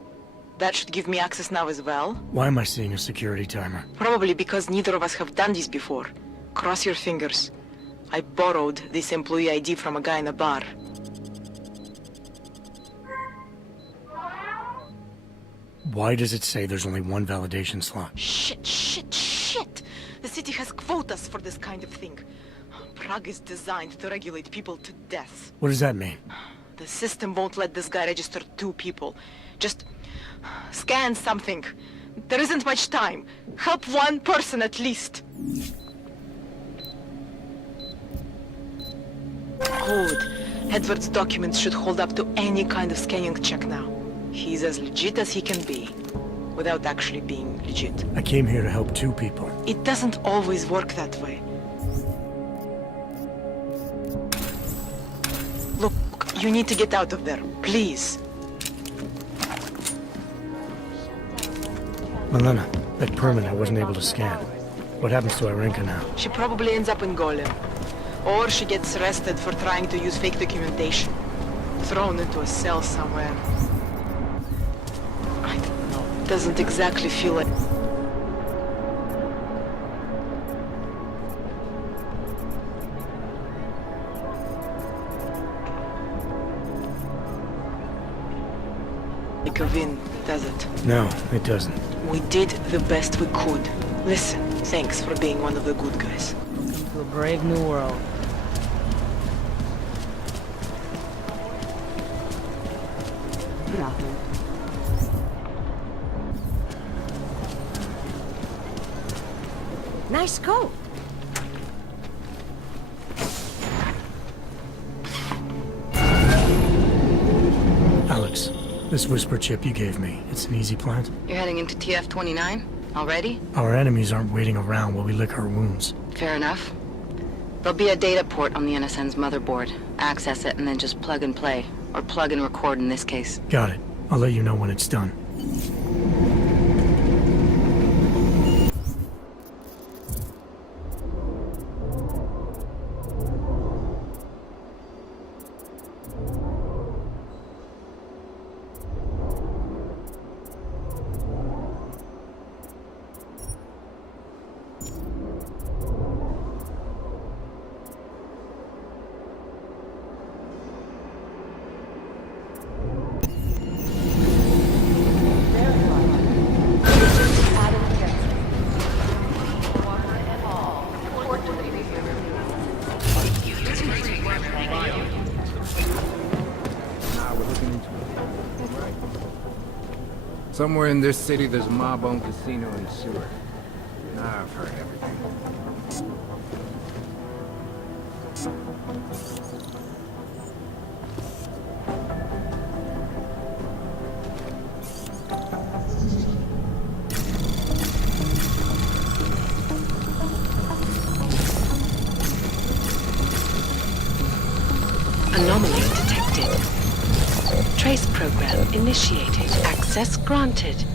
That should give me access now as well. Why am I seeing a security timer? Probably because neither of us have done this before. Cross your fingers. I borrowed this employee ID from a guy in a bar. Why does it say there's only one validation slot? Shit! The city has quotas for this kind of thing. Prague is designed to regulate people to death. What does that mean? The system won't let this guy register 2 people. Just scan something. There isn't much time. Help 1 person at least. Good. Edward's documents should hold up to any kind of scanning check now. He's as legit as he can be, without actually being legit. I came here to help 2 people. It doesn't always work that way. Look, you need to get out of there, please. Milena, that permit I wasn't able to scan. What happens to Irenka now? She probably ends up in Golem. Or she gets arrested for trying to use fake documentation. Thrown into a cell somewhere. I don't know. Doesn't exactly feel like... like a win, does it? No, it doesn't. We did the best we could. Listen, thanks for being one of the good guys. To a brave new world. Bravo. Nice coat. Alex, this whisper chip you gave me, it's an easy plant? You're heading into TF-29? Already? Our enemies aren't waiting around while we lick our wounds. Fair enough. There'll be a data port on the NSN's motherboard. Access it and then just plug and play. Or plug and record in this case. Got it. I'll let you know when it's done. Somewhere in this city, there's a mob-owned casino and sewer. I've heard everything. Anomaly detected. Trace program initiated. Access granted.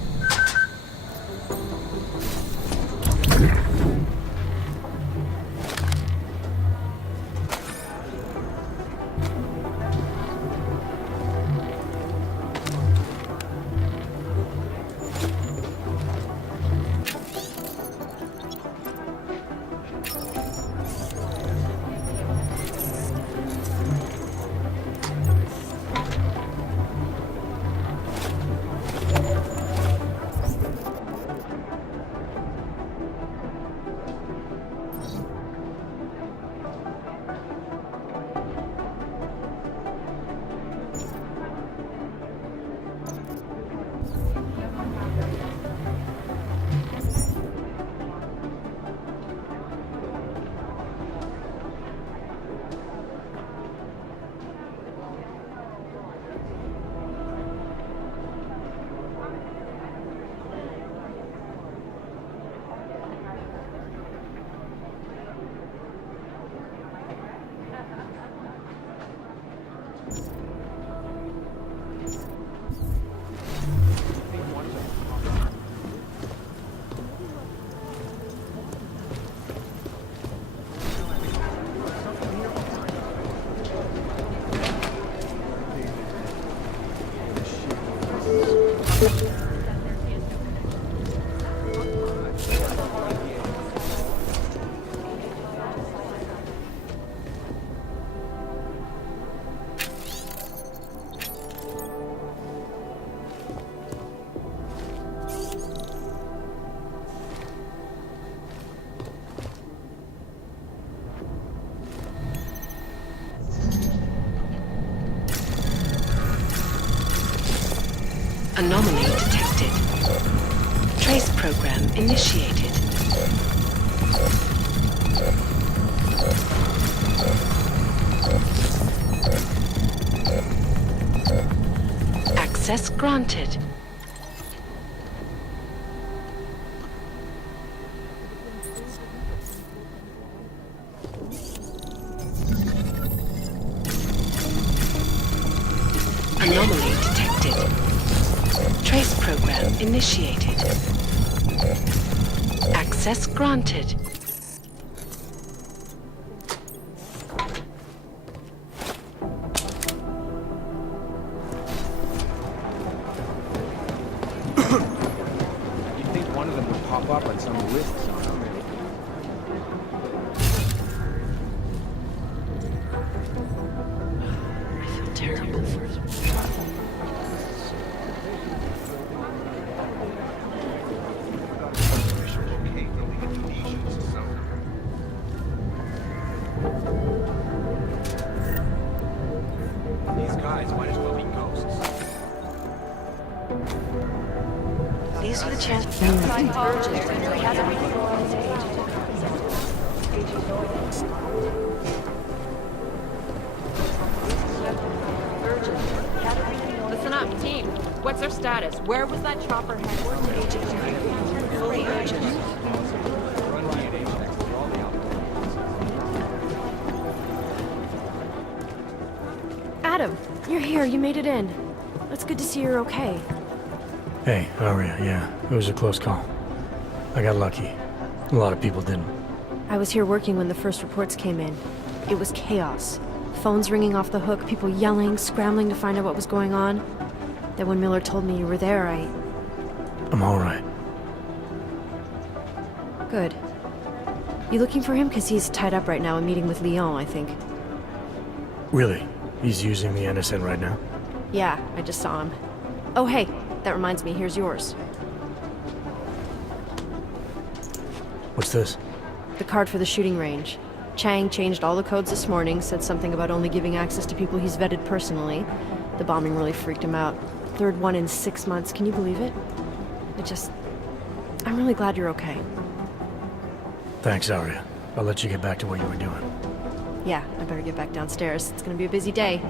Anomaly detected. Trace program initiated. Access granted. Anomaly detected. Trace program initiated. Access granted. You'd think one of them would pop up on some list somewhere. I feel terrible for his These guys might as well be ghosts. These are the chances. Listen up, team. What's their status? Where was that chopper headed? Fully urgent. Adam, you're here. You made it in. It's good to see you're okay. Hey, Aria, yeah, it was a close call. I got lucky. A lot of people didn't. I was here working when the first reports came in. It was chaos. Phones ringing off the hook, people yelling, scrambling to find out what was going on. Then when Miller told me you were there, I'm alright. Good. You looking for him? Because he's tied up right now and meeting with Leon, I think. Really? He's using the NSN right now? Yeah, I just saw him. Oh, hey, that reminds me, here's yours. What's this? The card for the shooting range. Chang changed all the codes this morning, said something about only giving access to people he's vetted personally. The bombing really freaked him out. Third one in 6 months, can you believe it? I'm really glad you're okay. Thanks, Aria. I'll let you get back to what you were doing. Yeah, I better get back downstairs. It's gonna be a busy day.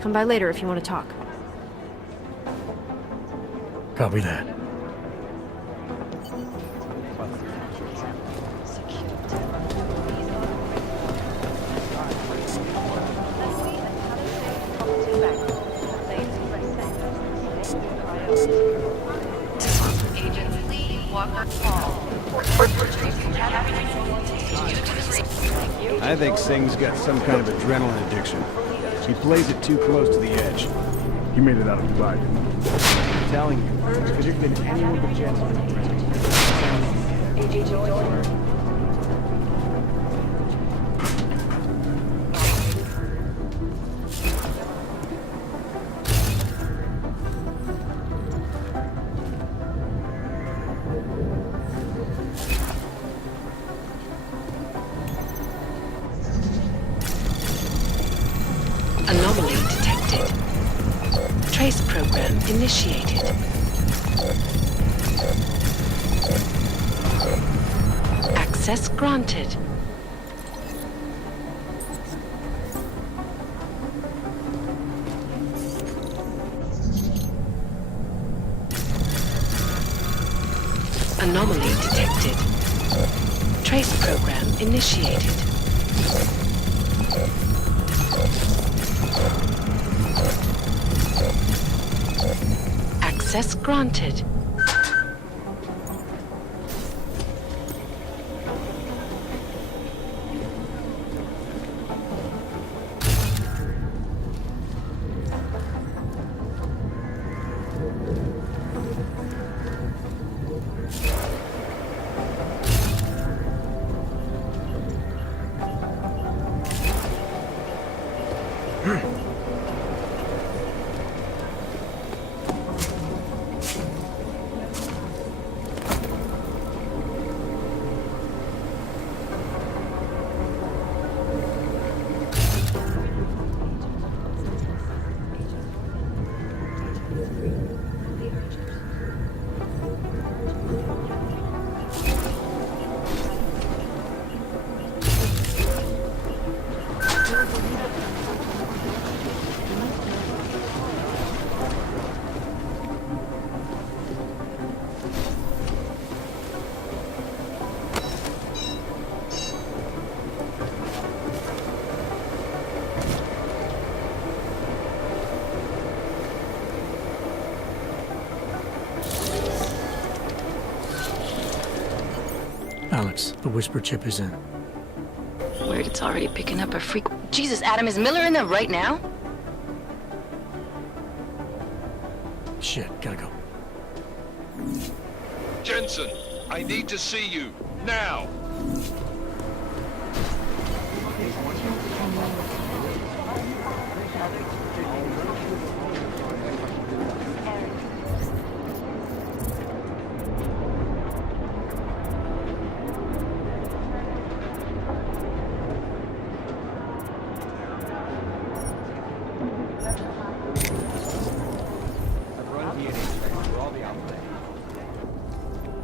Come by later if you want to talk. Copy that. I think Singh's got some kind of adrenaline addiction. He plays it too close to the edge. He made it out alive. I'm telling you, could have been anyone but Jensen. Anomaly detected. Trace program initiated. Access granted. Anomaly detected. Trace program initiated. Access granted. Alex, the whisper chip is in. Weird, it's already picking up a freak. Jesus, Adam, is Miller in there right now? Shit, gotta go. Jensen, I need to see you, now!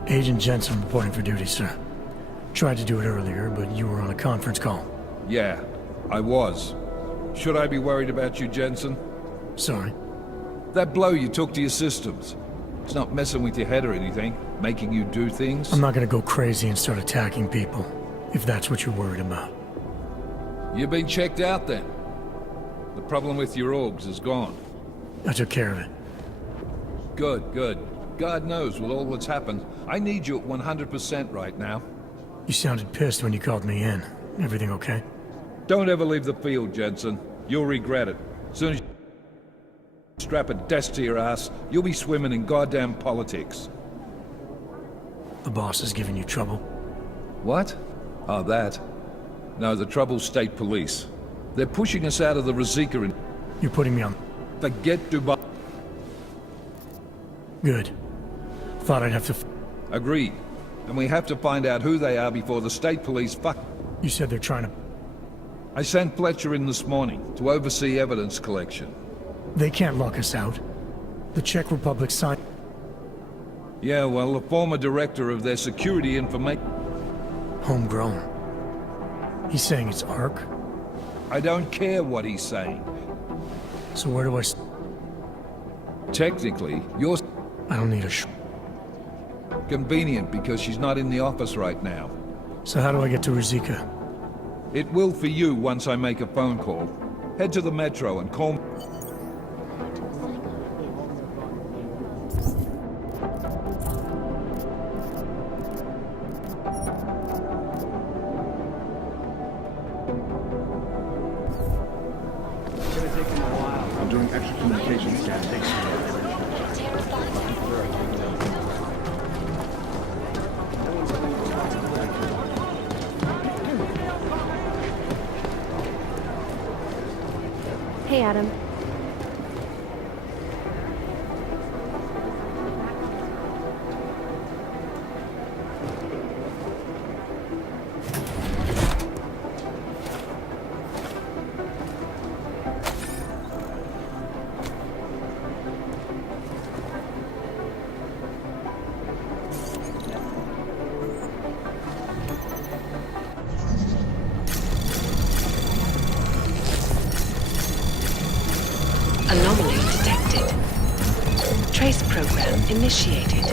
Agent Jensen reporting for duty, sir. Tried to do it earlier, but you were on a conference call. Yeah, I was. Should I be worried about you, Jensen? Sorry? That blow you took to your systems. It's not messing with your head or anything, making you do things? I'm not gonna go crazy and start attacking people, if that's what you're worried about. You've been checked out then. The problem with your orgs is gone. I took care of it. Good, good. God knows with all that's happened, I need you at 100% right now. You sounded pissed when you called me in. Everything okay? Don't ever leave the field, Jensen. You'll regret it. As soon as you strap a desk to your ass, you'll be swimming in goddamn politics. The boss is giving you trouble? What? Oh, that. No, the trouble's state police. They're pushing us out of the Razika and... You're putting me on... Forget Dubai. Good. Thought I'd have to... Agreed. And we have to find out who they are before the state police fuck... You said they're trying to... I sent Fletcher in this morning to oversee evidence collection. They can't lock us out. The Czech Republic signed... Yeah, well, the former director of their security information... Homegrown. He's saying it's ARC? I don't care what he's saying. So where do I... Technically, you're... I don't need a Convenient, because she's not in the office right now. So how do I get to Razika? It will for you once I make a phone call. Head to the metro and call me. I'm doing extra communication scans. Hey, Adam. Anomaly detected. Trace program initiated.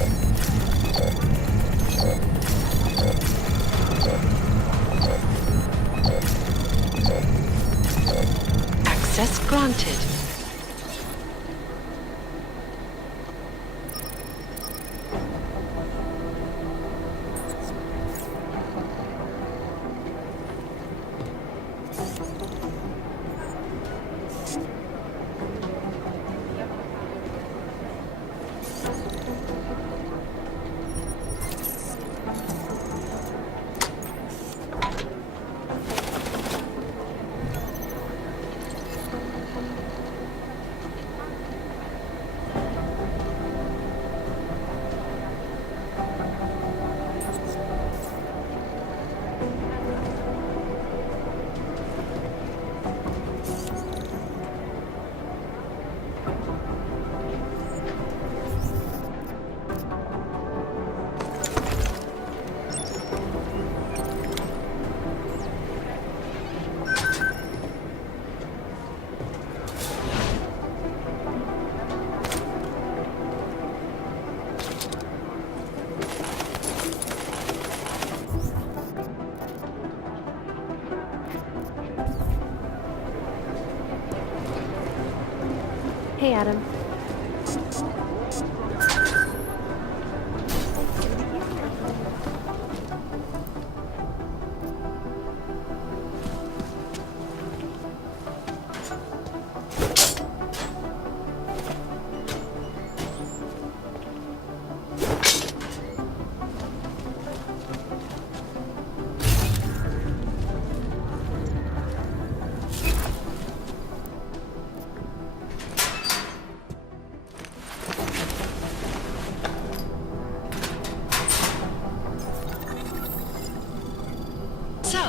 Access granted. Hey, Adam.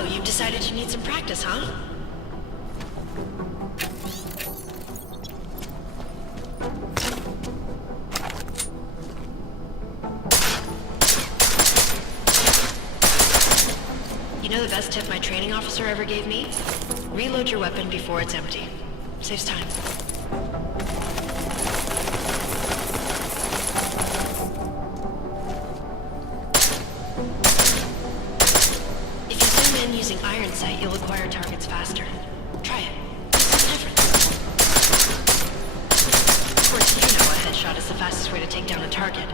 So, you've decided you need some practice, huh? You know the best tip my training officer ever gave me? Reload your weapon before it's empty. Saves time. If you zoom in using iron sight, you'll acquire targets faster. Try it. It's different. Of course, you know a headshot is the fastest way to take down a target.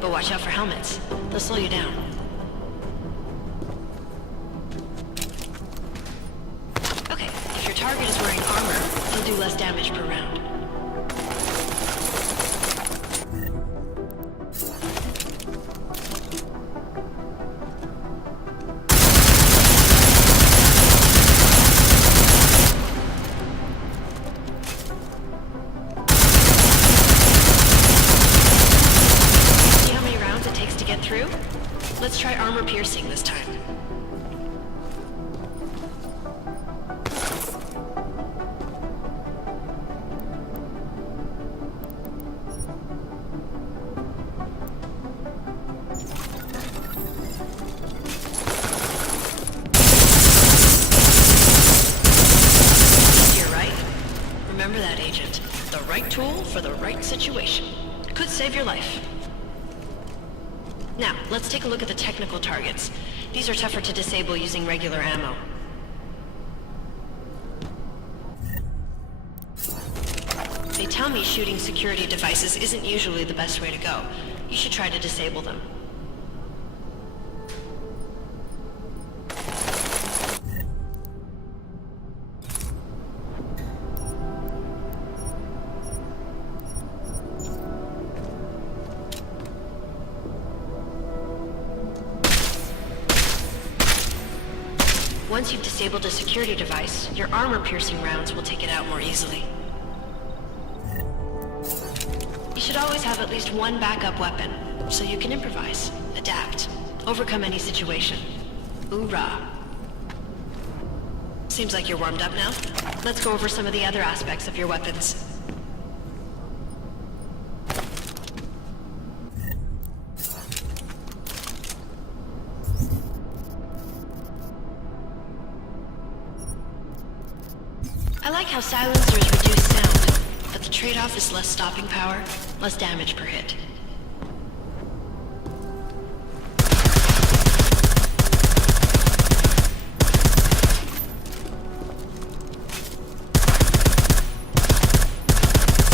But watch out for helmets. They'll slow you down. Okay, if your target is wearing armor, you'll do less damage per round. Through? Let's try armor piercing this time. You're right. Remember that, Agent. The right tool for the right situation. Could save your life. Now, let's take a look at the technical targets. These are tougher to disable using regular ammo. They tell me shooting security devices isn't usually the best way to go. You should try to disable them. Once you've disabled a security device, your armor-piercing rounds will take it out more easily. You should always have at least one backup weapon, so you can improvise, adapt, overcome any situation. Hoorah! Seems like you're warmed up now. Let's go over some of the other aspects of your weapons. I like how silencers reduce sound, but the trade-off is less stopping power, less damage per hit.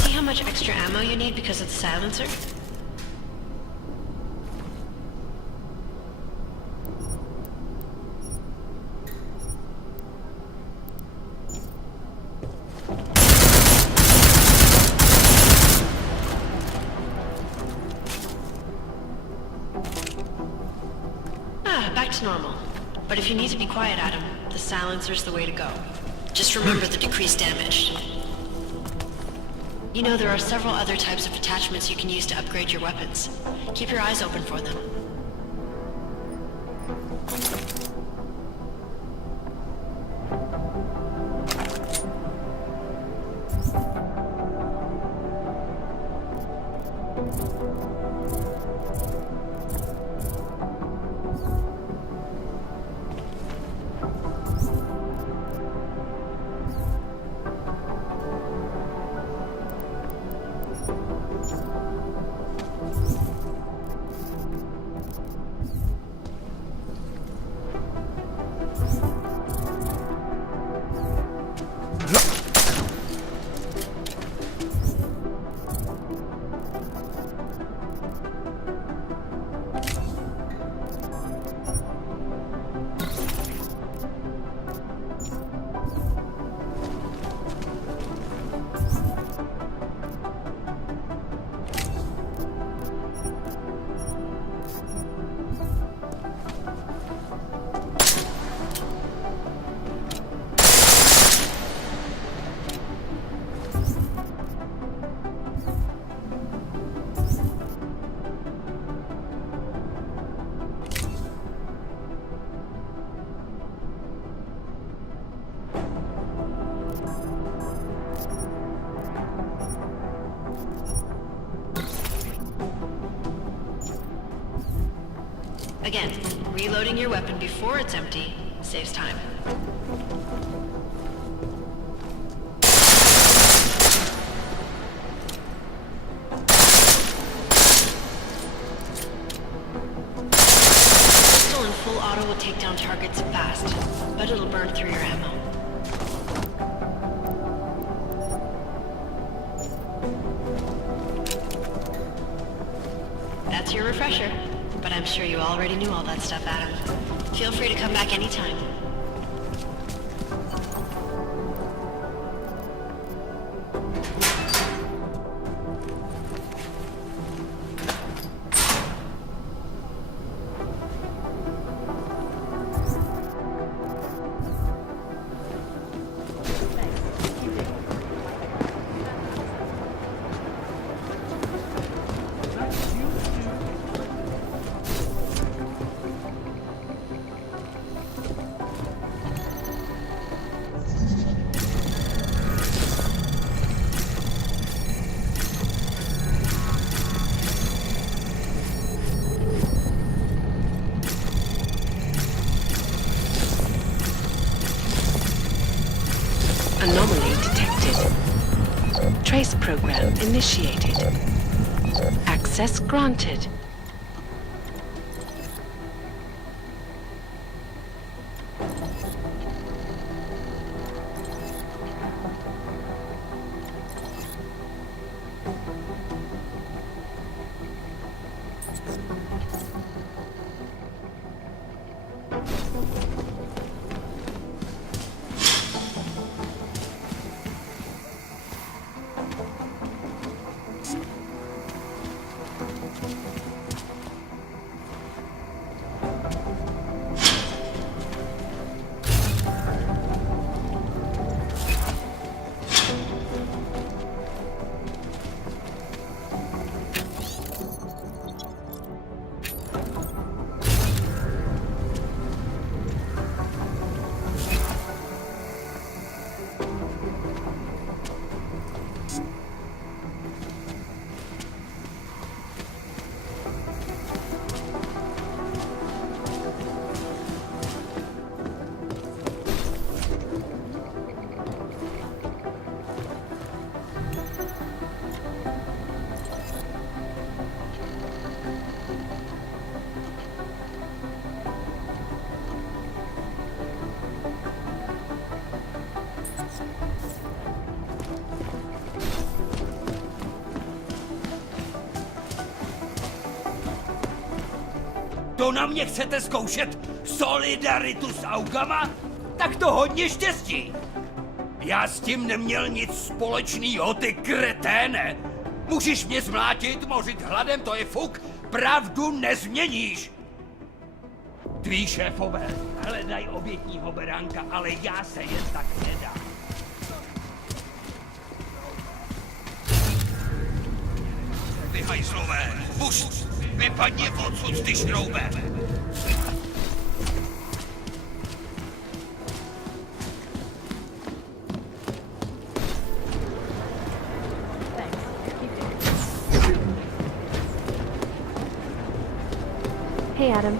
See how much extra ammo you need because of the silencer? Back to normal. But if you need to be quiet, Adam, the silencer's the way to go. Just remember the decreased damage. You know there are several other types of attachments you can use to upgrade your weapons. Keep your eyes open for them. Again, reloading your weapon before it's empty saves time. Pistol in full auto will take down targets fast, but it'll burn through your ammo. That's your refresher, but I'm sure you already knew all that stuff, Adam. Feel free to come back anytime. Anomaly detected. Trace program initiated. Access granted. To na mě chcete zkoušet solidaritu s augama? Tak to hodně štěstí. Já s tím neměl nic společného, ty kreténe. Můžeš mě zmlátit, mořit hladem, to je fuk. Pravdu nezměníš. Tví šéfové hledají obětního beránka, ale já se jen tak nedám. Vy hajzlové, pust! Vypadni odsud, ty šroube! Hey, Adam.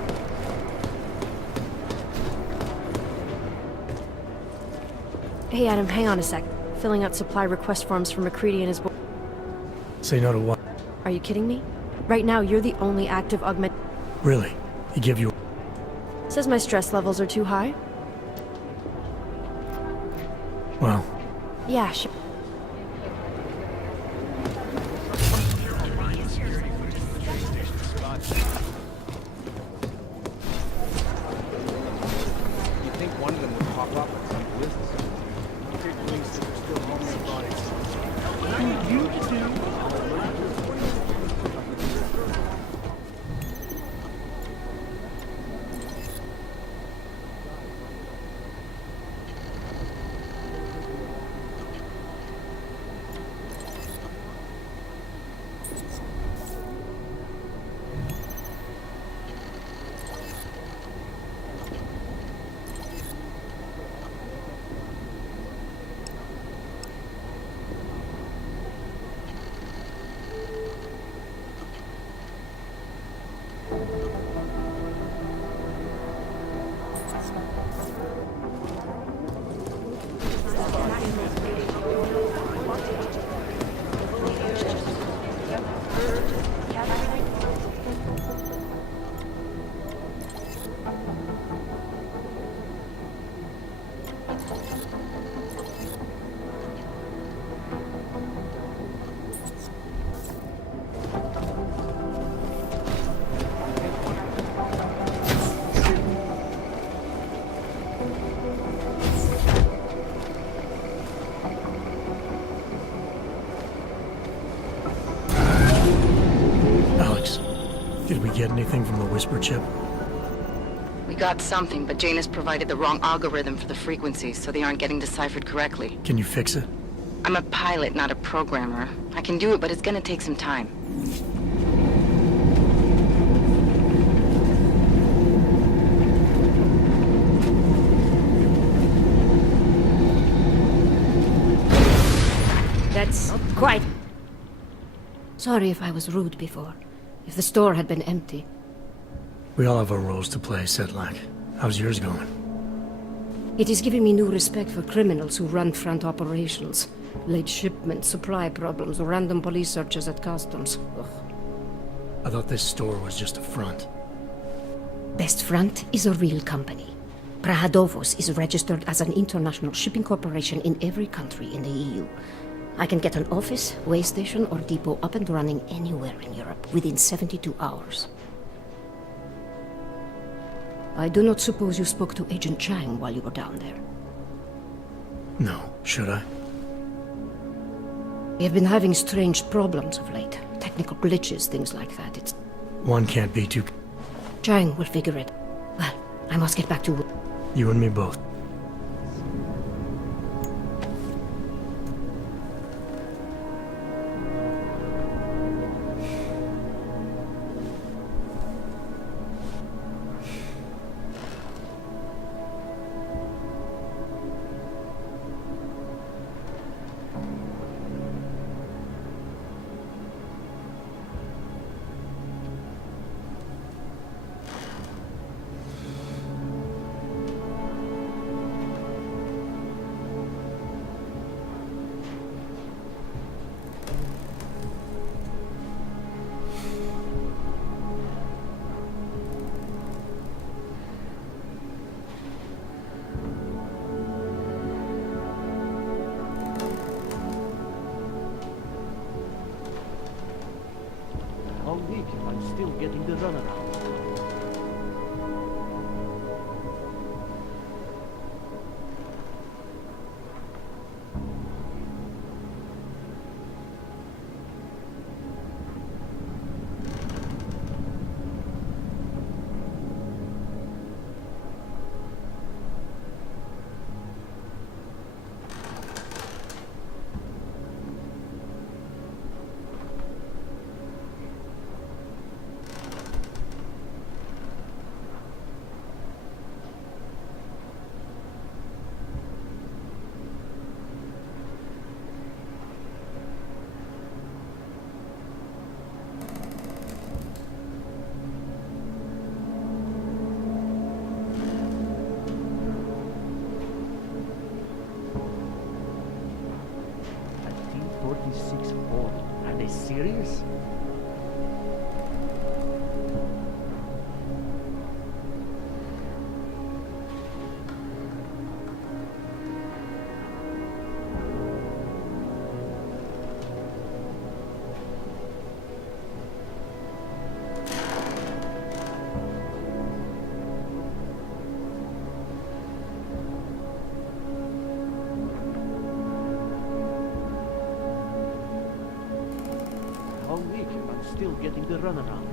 Hey, Adam, hang on a sec. Filling out supply request forms for McCready and his boy. Say no to what? Are you kidding me? Right now, you're the only active augment. Really? He give you... Says my stress levels are too high. Well... Yeah, sure. You'd think one of them would pop up and see business. Big police that are still home in bodies. Who you do? whisper chip? We got something, but Jane has provided the wrong algorithm for the frequencies, so they aren't getting deciphered correctly. Can you fix it? I'm a pilot, not a programmer. I can do it, but it's gonna take some time. That's quite... Sorry if I was rude before. If the store had been empty. We all have our roles to play, Sedlak. How's yours going? It is giving me new respect for criminals who run front operations. Late shipments, supply problems, random police searches at customs. Ugh. I thought this store was just a front. Best Front is a real company. Prahadovos is registered as an international shipping corporation in every country in the EU. I can get an office, way station, or depot up and running anywhere in Europe within 72 hours. I do not suppose you spoke to Agent Chang while you were down there. No, should I? We have been having strange problems of late. Technical glitches, things like that. It's... One can't be too... Chang will figure it. Well, I must get back to work. You and me both. All week, I'm still getting the runaround. Are they serious? All week, I'm still getting the runaround.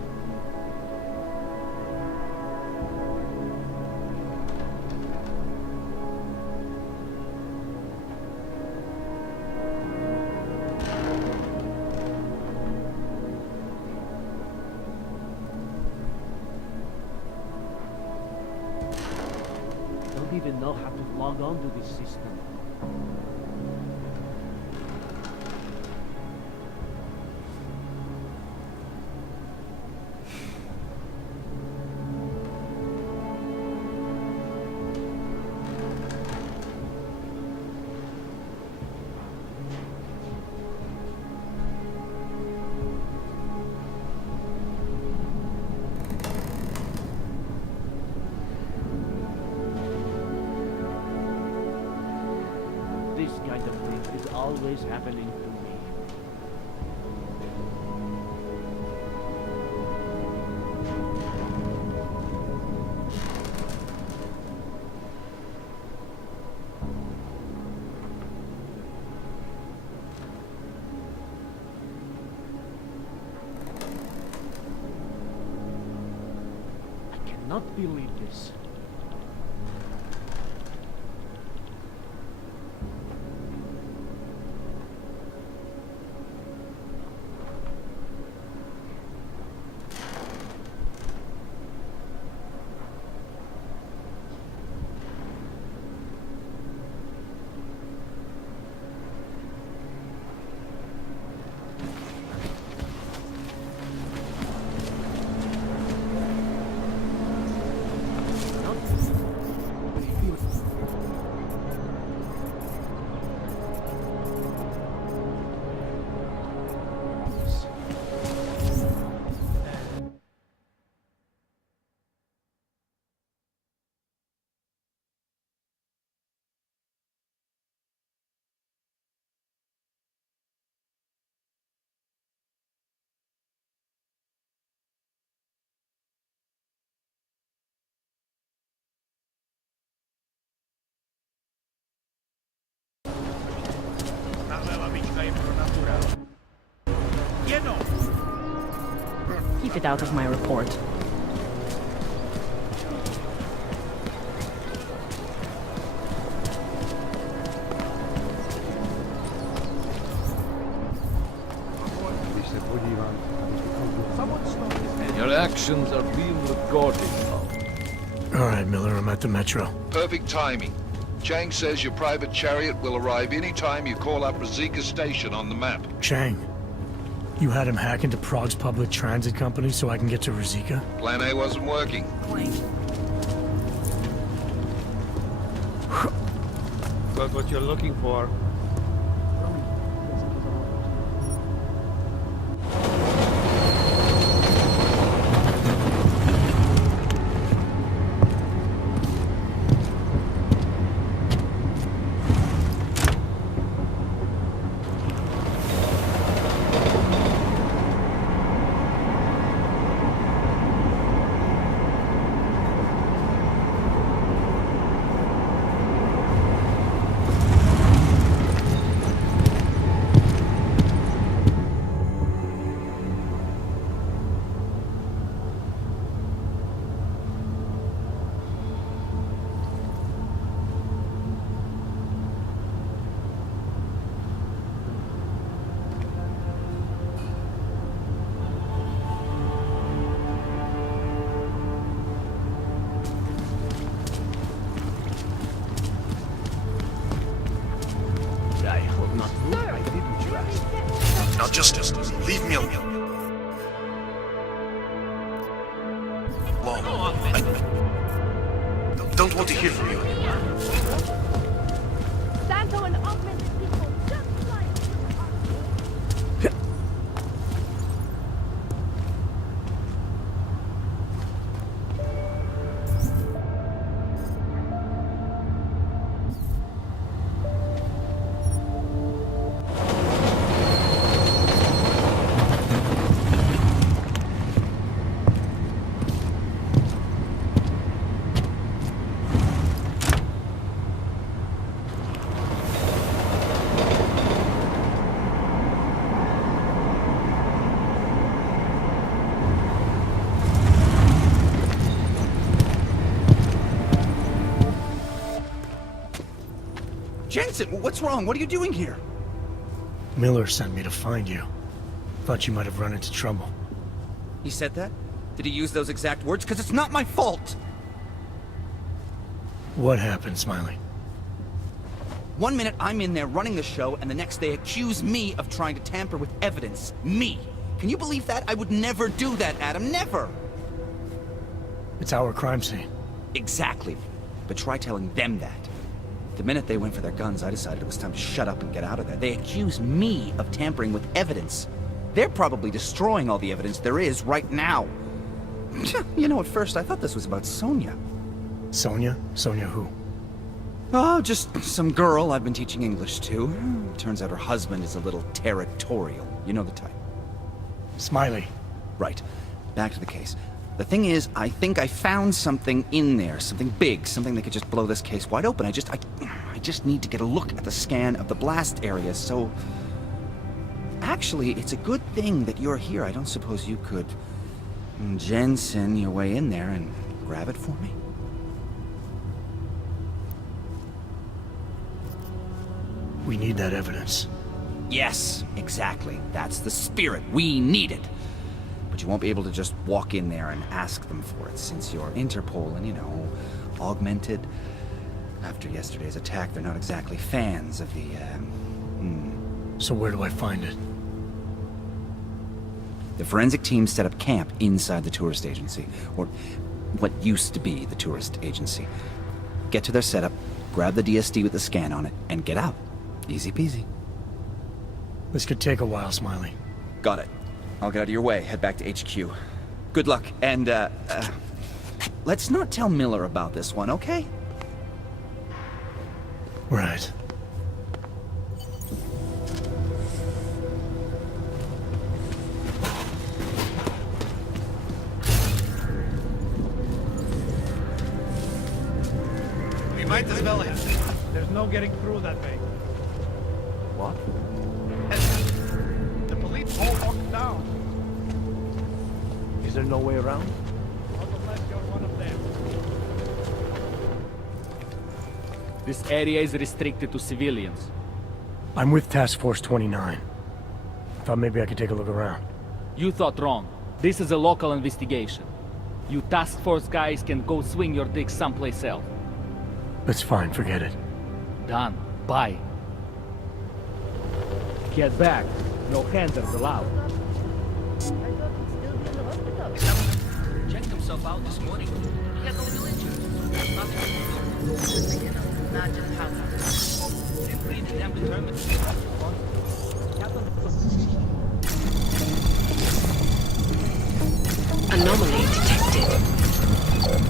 Don't even know how to log on to this system. This kind of thing is always happening to me. cannot believe this. Keep it out of my report. Your actions are being recorded now. All right, Miller, I'm at the metro. Perfect timing. Chang says your private chariot will arrive any time you call up Rosika Station on the map. Chang, you had him hack into Prague's public transit company so I can get to Rosika? Plan A wasn't working. Got what you're looking for. Now just leave me alone. I don't want to hear from you anymore. Santo and augmented people, just like Jensen, what's wrong? What are you doing here? Miller sent me to find you. Thought you might have run into trouble. He said that? Did he use those exact words? Because it's not my fault! What happened, Smiley? 1 minute I'm in there running the show, and the next they accuse me of trying to tamper with evidence. Me! Can you believe that? I would never do that, Adam. Never! It's our crime scene. Exactly. But try telling them that. The minute they went for their guns, I decided it was time to shut up and get out of there. They accuse me of tampering with evidence. They're probably destroying all the evidence there is right now. You know, at first I thought this was about Sonia. Sonia? Sonia who? Oh, just some girl I've been teaching English to. Turns out her husband is a little territorial. You know the type. Smiley. Right. Back to the case. The thing is, I think I found something in there. Something big. Something that could just blow this case wide open. I just need to get a look at the scan of the blast area, so... Actually, it's a good thing that you're here. I don't suppose you could... Jensen your way in there and grab it for me? We need that evidence. Yes, exactly. That's the spirit. We need it. But you won't be able to just walk in there and ask them for it, since you're Interpol and, you know, augmented. After yesterday's attack, they're not exactly fans of the, So where do I find it? The forensic team set up camp inside the tourist agency, or what used to be the tourist agency. Get to their setup, grab the DSD with the scan on it, and get out. Easy peasy. This could take a while, Smiley. Got it. I'll get out of your way, head back to HQ. Good luck, and, let's not tell Miller about this one, okay? Right. We might as well have. There's no getting through that way. What? The police all locked down. Is there no way around? Not unless you're one of them. This area is restricted to civilians. I'm with Task Force 29. Thought maybe I could take a look around. You thought wrong. This is a local investigation. You task force guys can go swing your dick someplace else. That's fine, forget it. Done. Bye. Get back. No handers allowed. Checked himself out this morning. He had no real injuries. Nothing. Imagine how. They're pretty damn determined. Anomaly detected.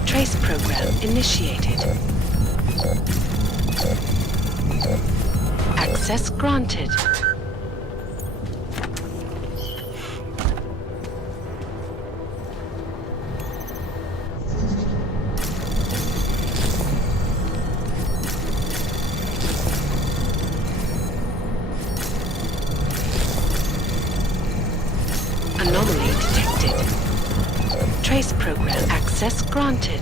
Trace program initiated. Access granted. Anomaly detected. Trace program access granted.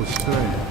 was strange.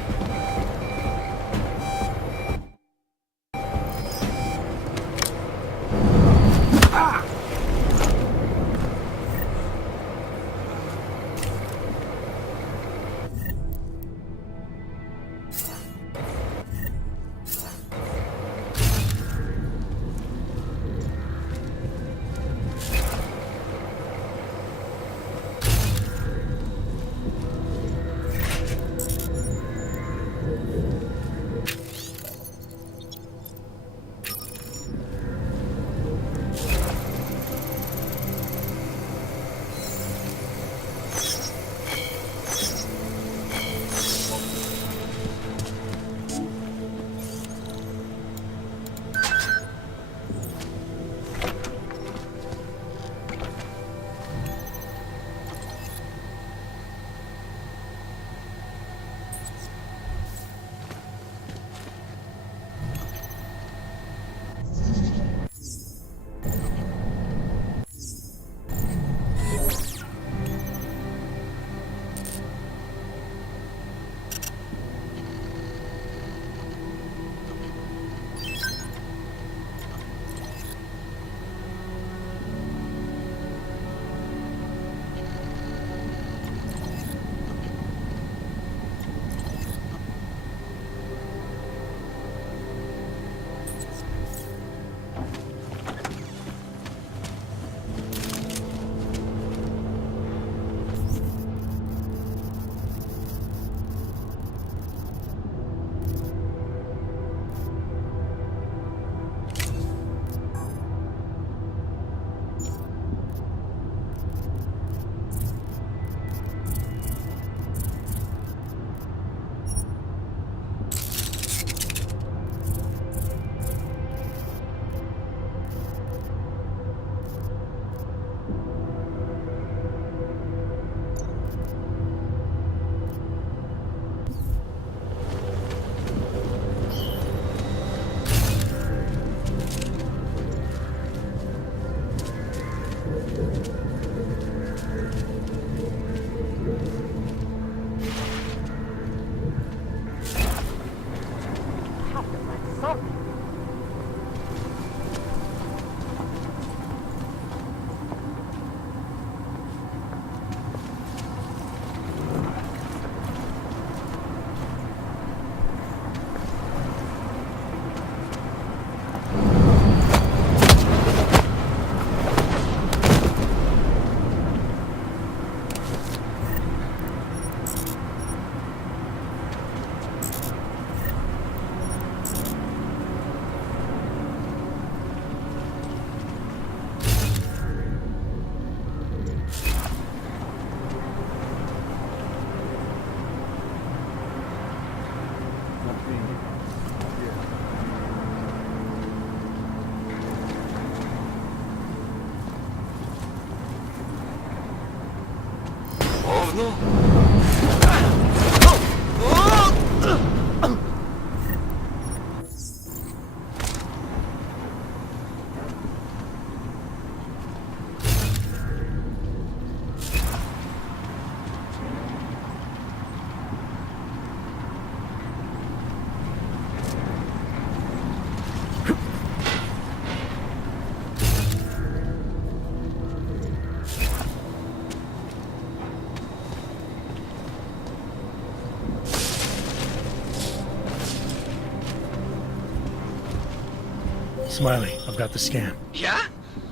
Smiley, I've got the scan. Yeah?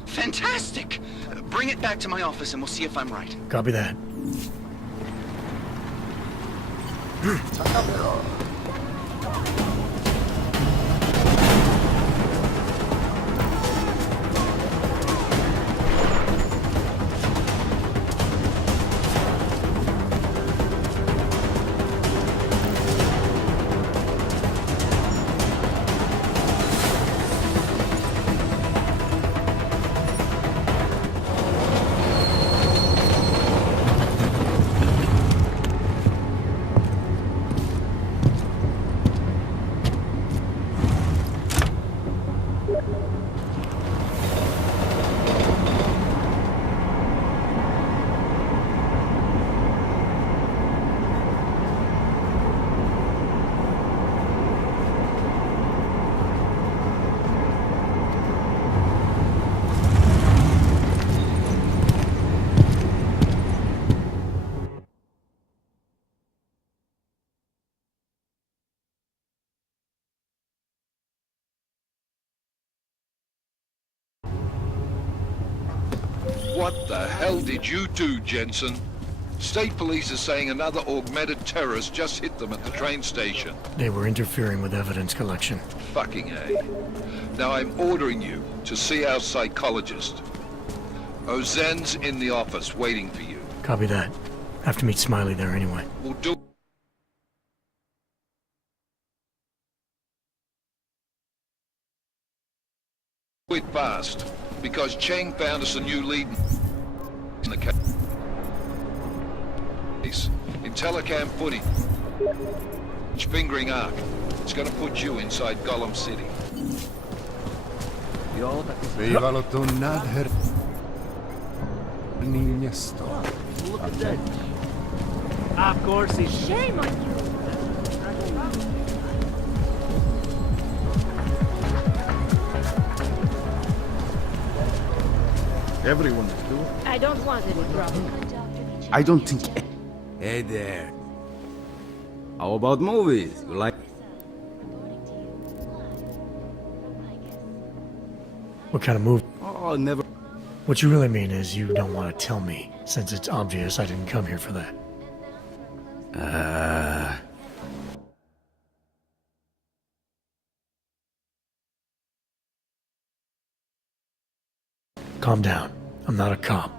Fantastic! Bring it back to my office and we'll see if I'm right. Copy that. What the hell did you do, Jensen? State police are saying another augmented terrorist just hit them at the train station. They were interfering with evidence collection. Fucking A. Now I'm ordering you to see our psychologist. Ozen's in the office waiting for you. Copy that. Have to meet Smiley there anyway. We'll do it fast, because Cheng found us a new lead in the case. In telecam footage, fingering arc. It's gonna put you inside Gollum City. Bývalo to nádherný město. Look at that. Of course it's... Shame on you! Everyone is doing. I don't want any trouble. I don't think... Hey there. How about movies? You like... What kind of movie? Oh, never... What you really mean is you don't want to tell me, since it's obvious I didn't come here for that. Calm down. I'm not a cop.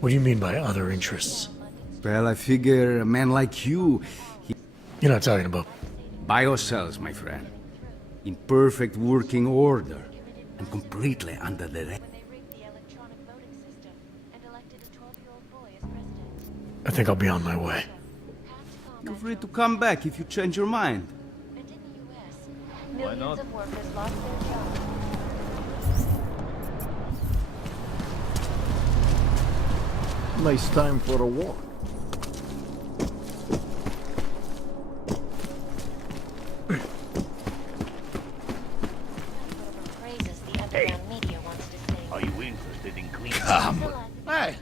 What do you mean by other interests? Well, I figure a man like you... You're not talking about... Biocells, my friend. In perfect working order. And completely under the... I think I'll be on my way. You're free to come back if you change your mind. Why not? Of workers lost their jobs. Nice time for a walk. Hey, are you interested in cleaning? Come. Hey.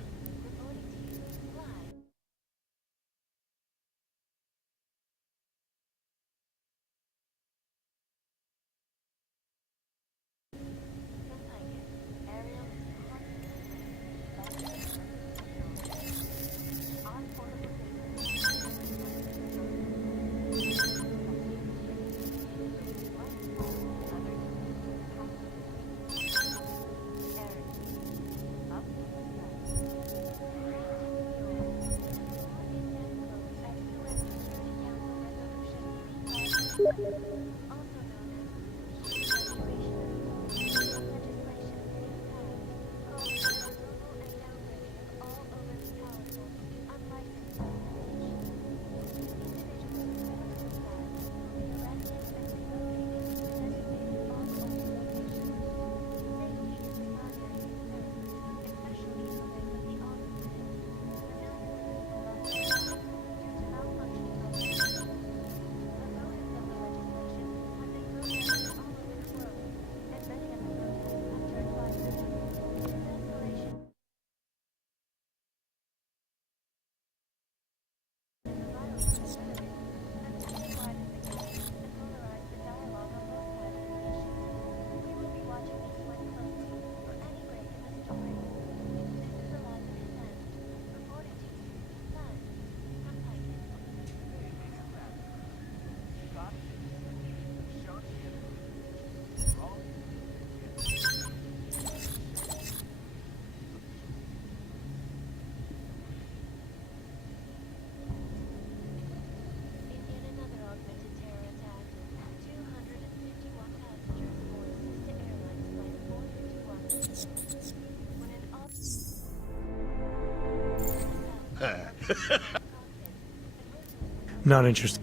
Not interested.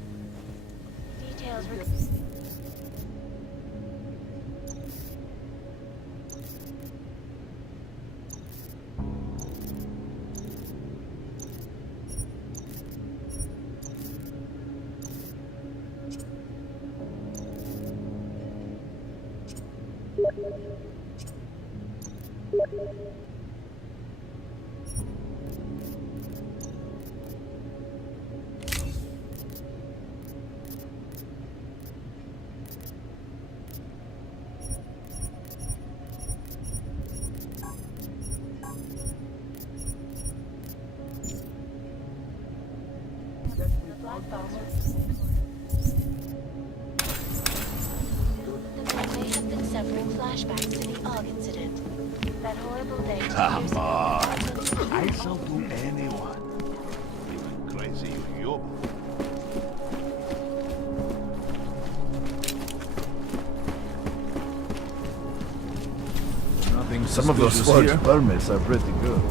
Details There may have been several flashbacks to the AUG incident. That horrible day 2 Come years ago. on. I shall do anyone. Even crazy you. Some of those forged permits are pretty good.